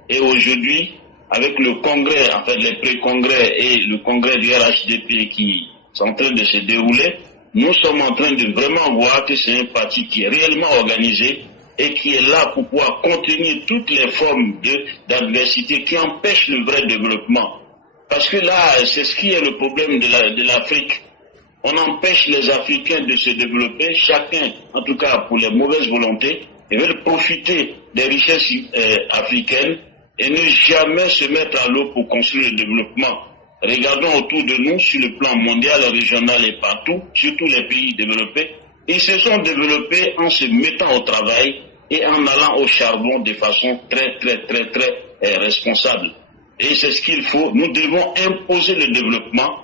et aujourd'hui, avec le congrès, en fait les pré-congrès et le congrès du RHDP qui sont en train de se dérouler, nous sommes en train de vraiment voir que c'est un parti qui est réellement organisé et qui est là pour pouvoir contenir toutes les formes d'adversité qui empêchent le vrai développement. Parce que là, c'est ce qui est le problème de l'Afrique. On empêche les Africains de se développer, chacun, en tout cas pour les mauvaises volontés, ils veulent profiter des richesses africaines et ne jamais se mettre à l'eau pour construire le développement. Regardons autour de nous, sur le plan mondial, régional et partout, surtout les pays développés, ils se sont développés en se mettant au travail et en allant au charbon de façon très responsable. Et c'est ce qu'il faut. Nous devons imposer le développement.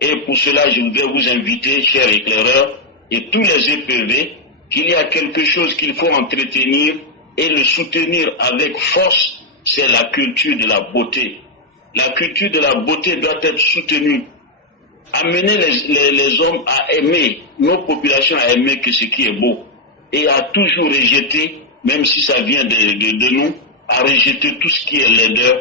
Et pour cela, je voudrais vous inviter, chers éclaireurs, et tous les EPV, qu'il y a quelque chose qu'il faut entretenir et le soutenir avec force, c'est la culture de la beauté. La culture de la beauté doit être soutenue. Amener les hommes à aimer, nos populations à aimer que ce qui est beau. Et à toujours rejeter, même si ça vient de nous, à rejeter tout ce qui est laideur,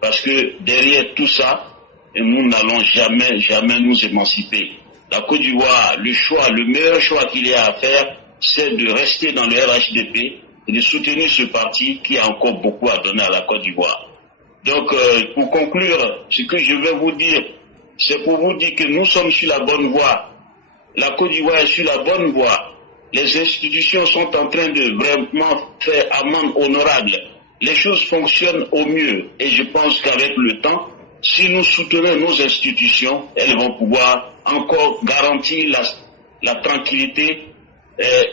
parce que derrière tout ça, nous n'allons jamais nous émanciper. La Côte d'Ivoire, le meilleur choix qu'il y a à faire, c'est de rester dans le RHDP et de soutenir ce parti qui a encore beaucoup à donner à la Côte d'Ivoire. Donc, pour conclure, ce que je vais vous dire, c'est pour vous dire que nous sommes sur la bonne voie. La Côte d'Ivoire est sur la bonne voie. Les institutions sont en train de vraiment faire amende honorable. Les choses fonctionnent au mieux. Et je pense qu'avec le temps, si nous soutenons nos institutions, elles vont pouvoir encore garantir la tranquillité,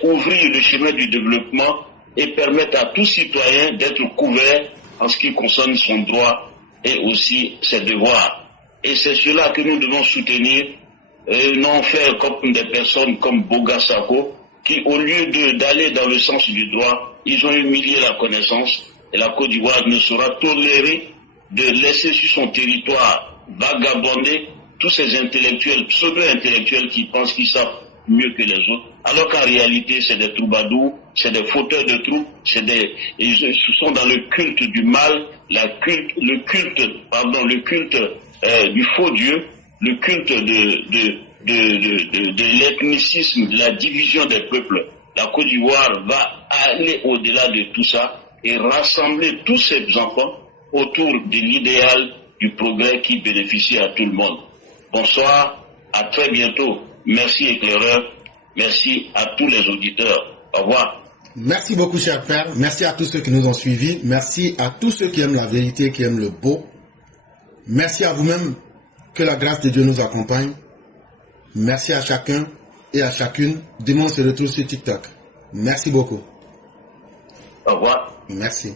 ouvrir le chemin du développement et permettre à tout citoyen d'être couvert en ce qui concerne son droit et aussi ses devoirs. Et c'est cela que nous devons soutenir et non faire comme des personnes comme Boga Sako qui, au lieu d'aller dans le sens du droit, ils ont humilié la connaissance et la Côte d'Ivoire ne sera tolérée de laisser sur son territoire vagabonder tous ces intellectuels, pseudo-intellectuels qui pensent qu'ils savent mieux que les autres, alors qu'en réalité c'est des troubadours, c'est des fauteurs de troubles, ils sont dans le culte du mal, le culte du faux Dieu, le culte de l'ethnicisme, de la division des peuples. La Côte d'Ivoire va aller au-delà de tout ça et rassembler tous ces enfants autour de l'idéal du progrès qui bénéficie à tout le monde. Bonsoir, à très bientôt. Merci éclaireur, merci à tous les auditeurs. Au revoir. Merci beaucoup, cher père. Merci à tous ceux qui nous ont suivis. Merci à tous ceux qui aiment la vérité, qui aiment le beau. Merci à vous-même. Que la grâce de Dieu nous accompagne. Merci à chacun et à chacune. Demain, on se retrouve sur TikTok. Merci beaucoup. Au revoir. Merci.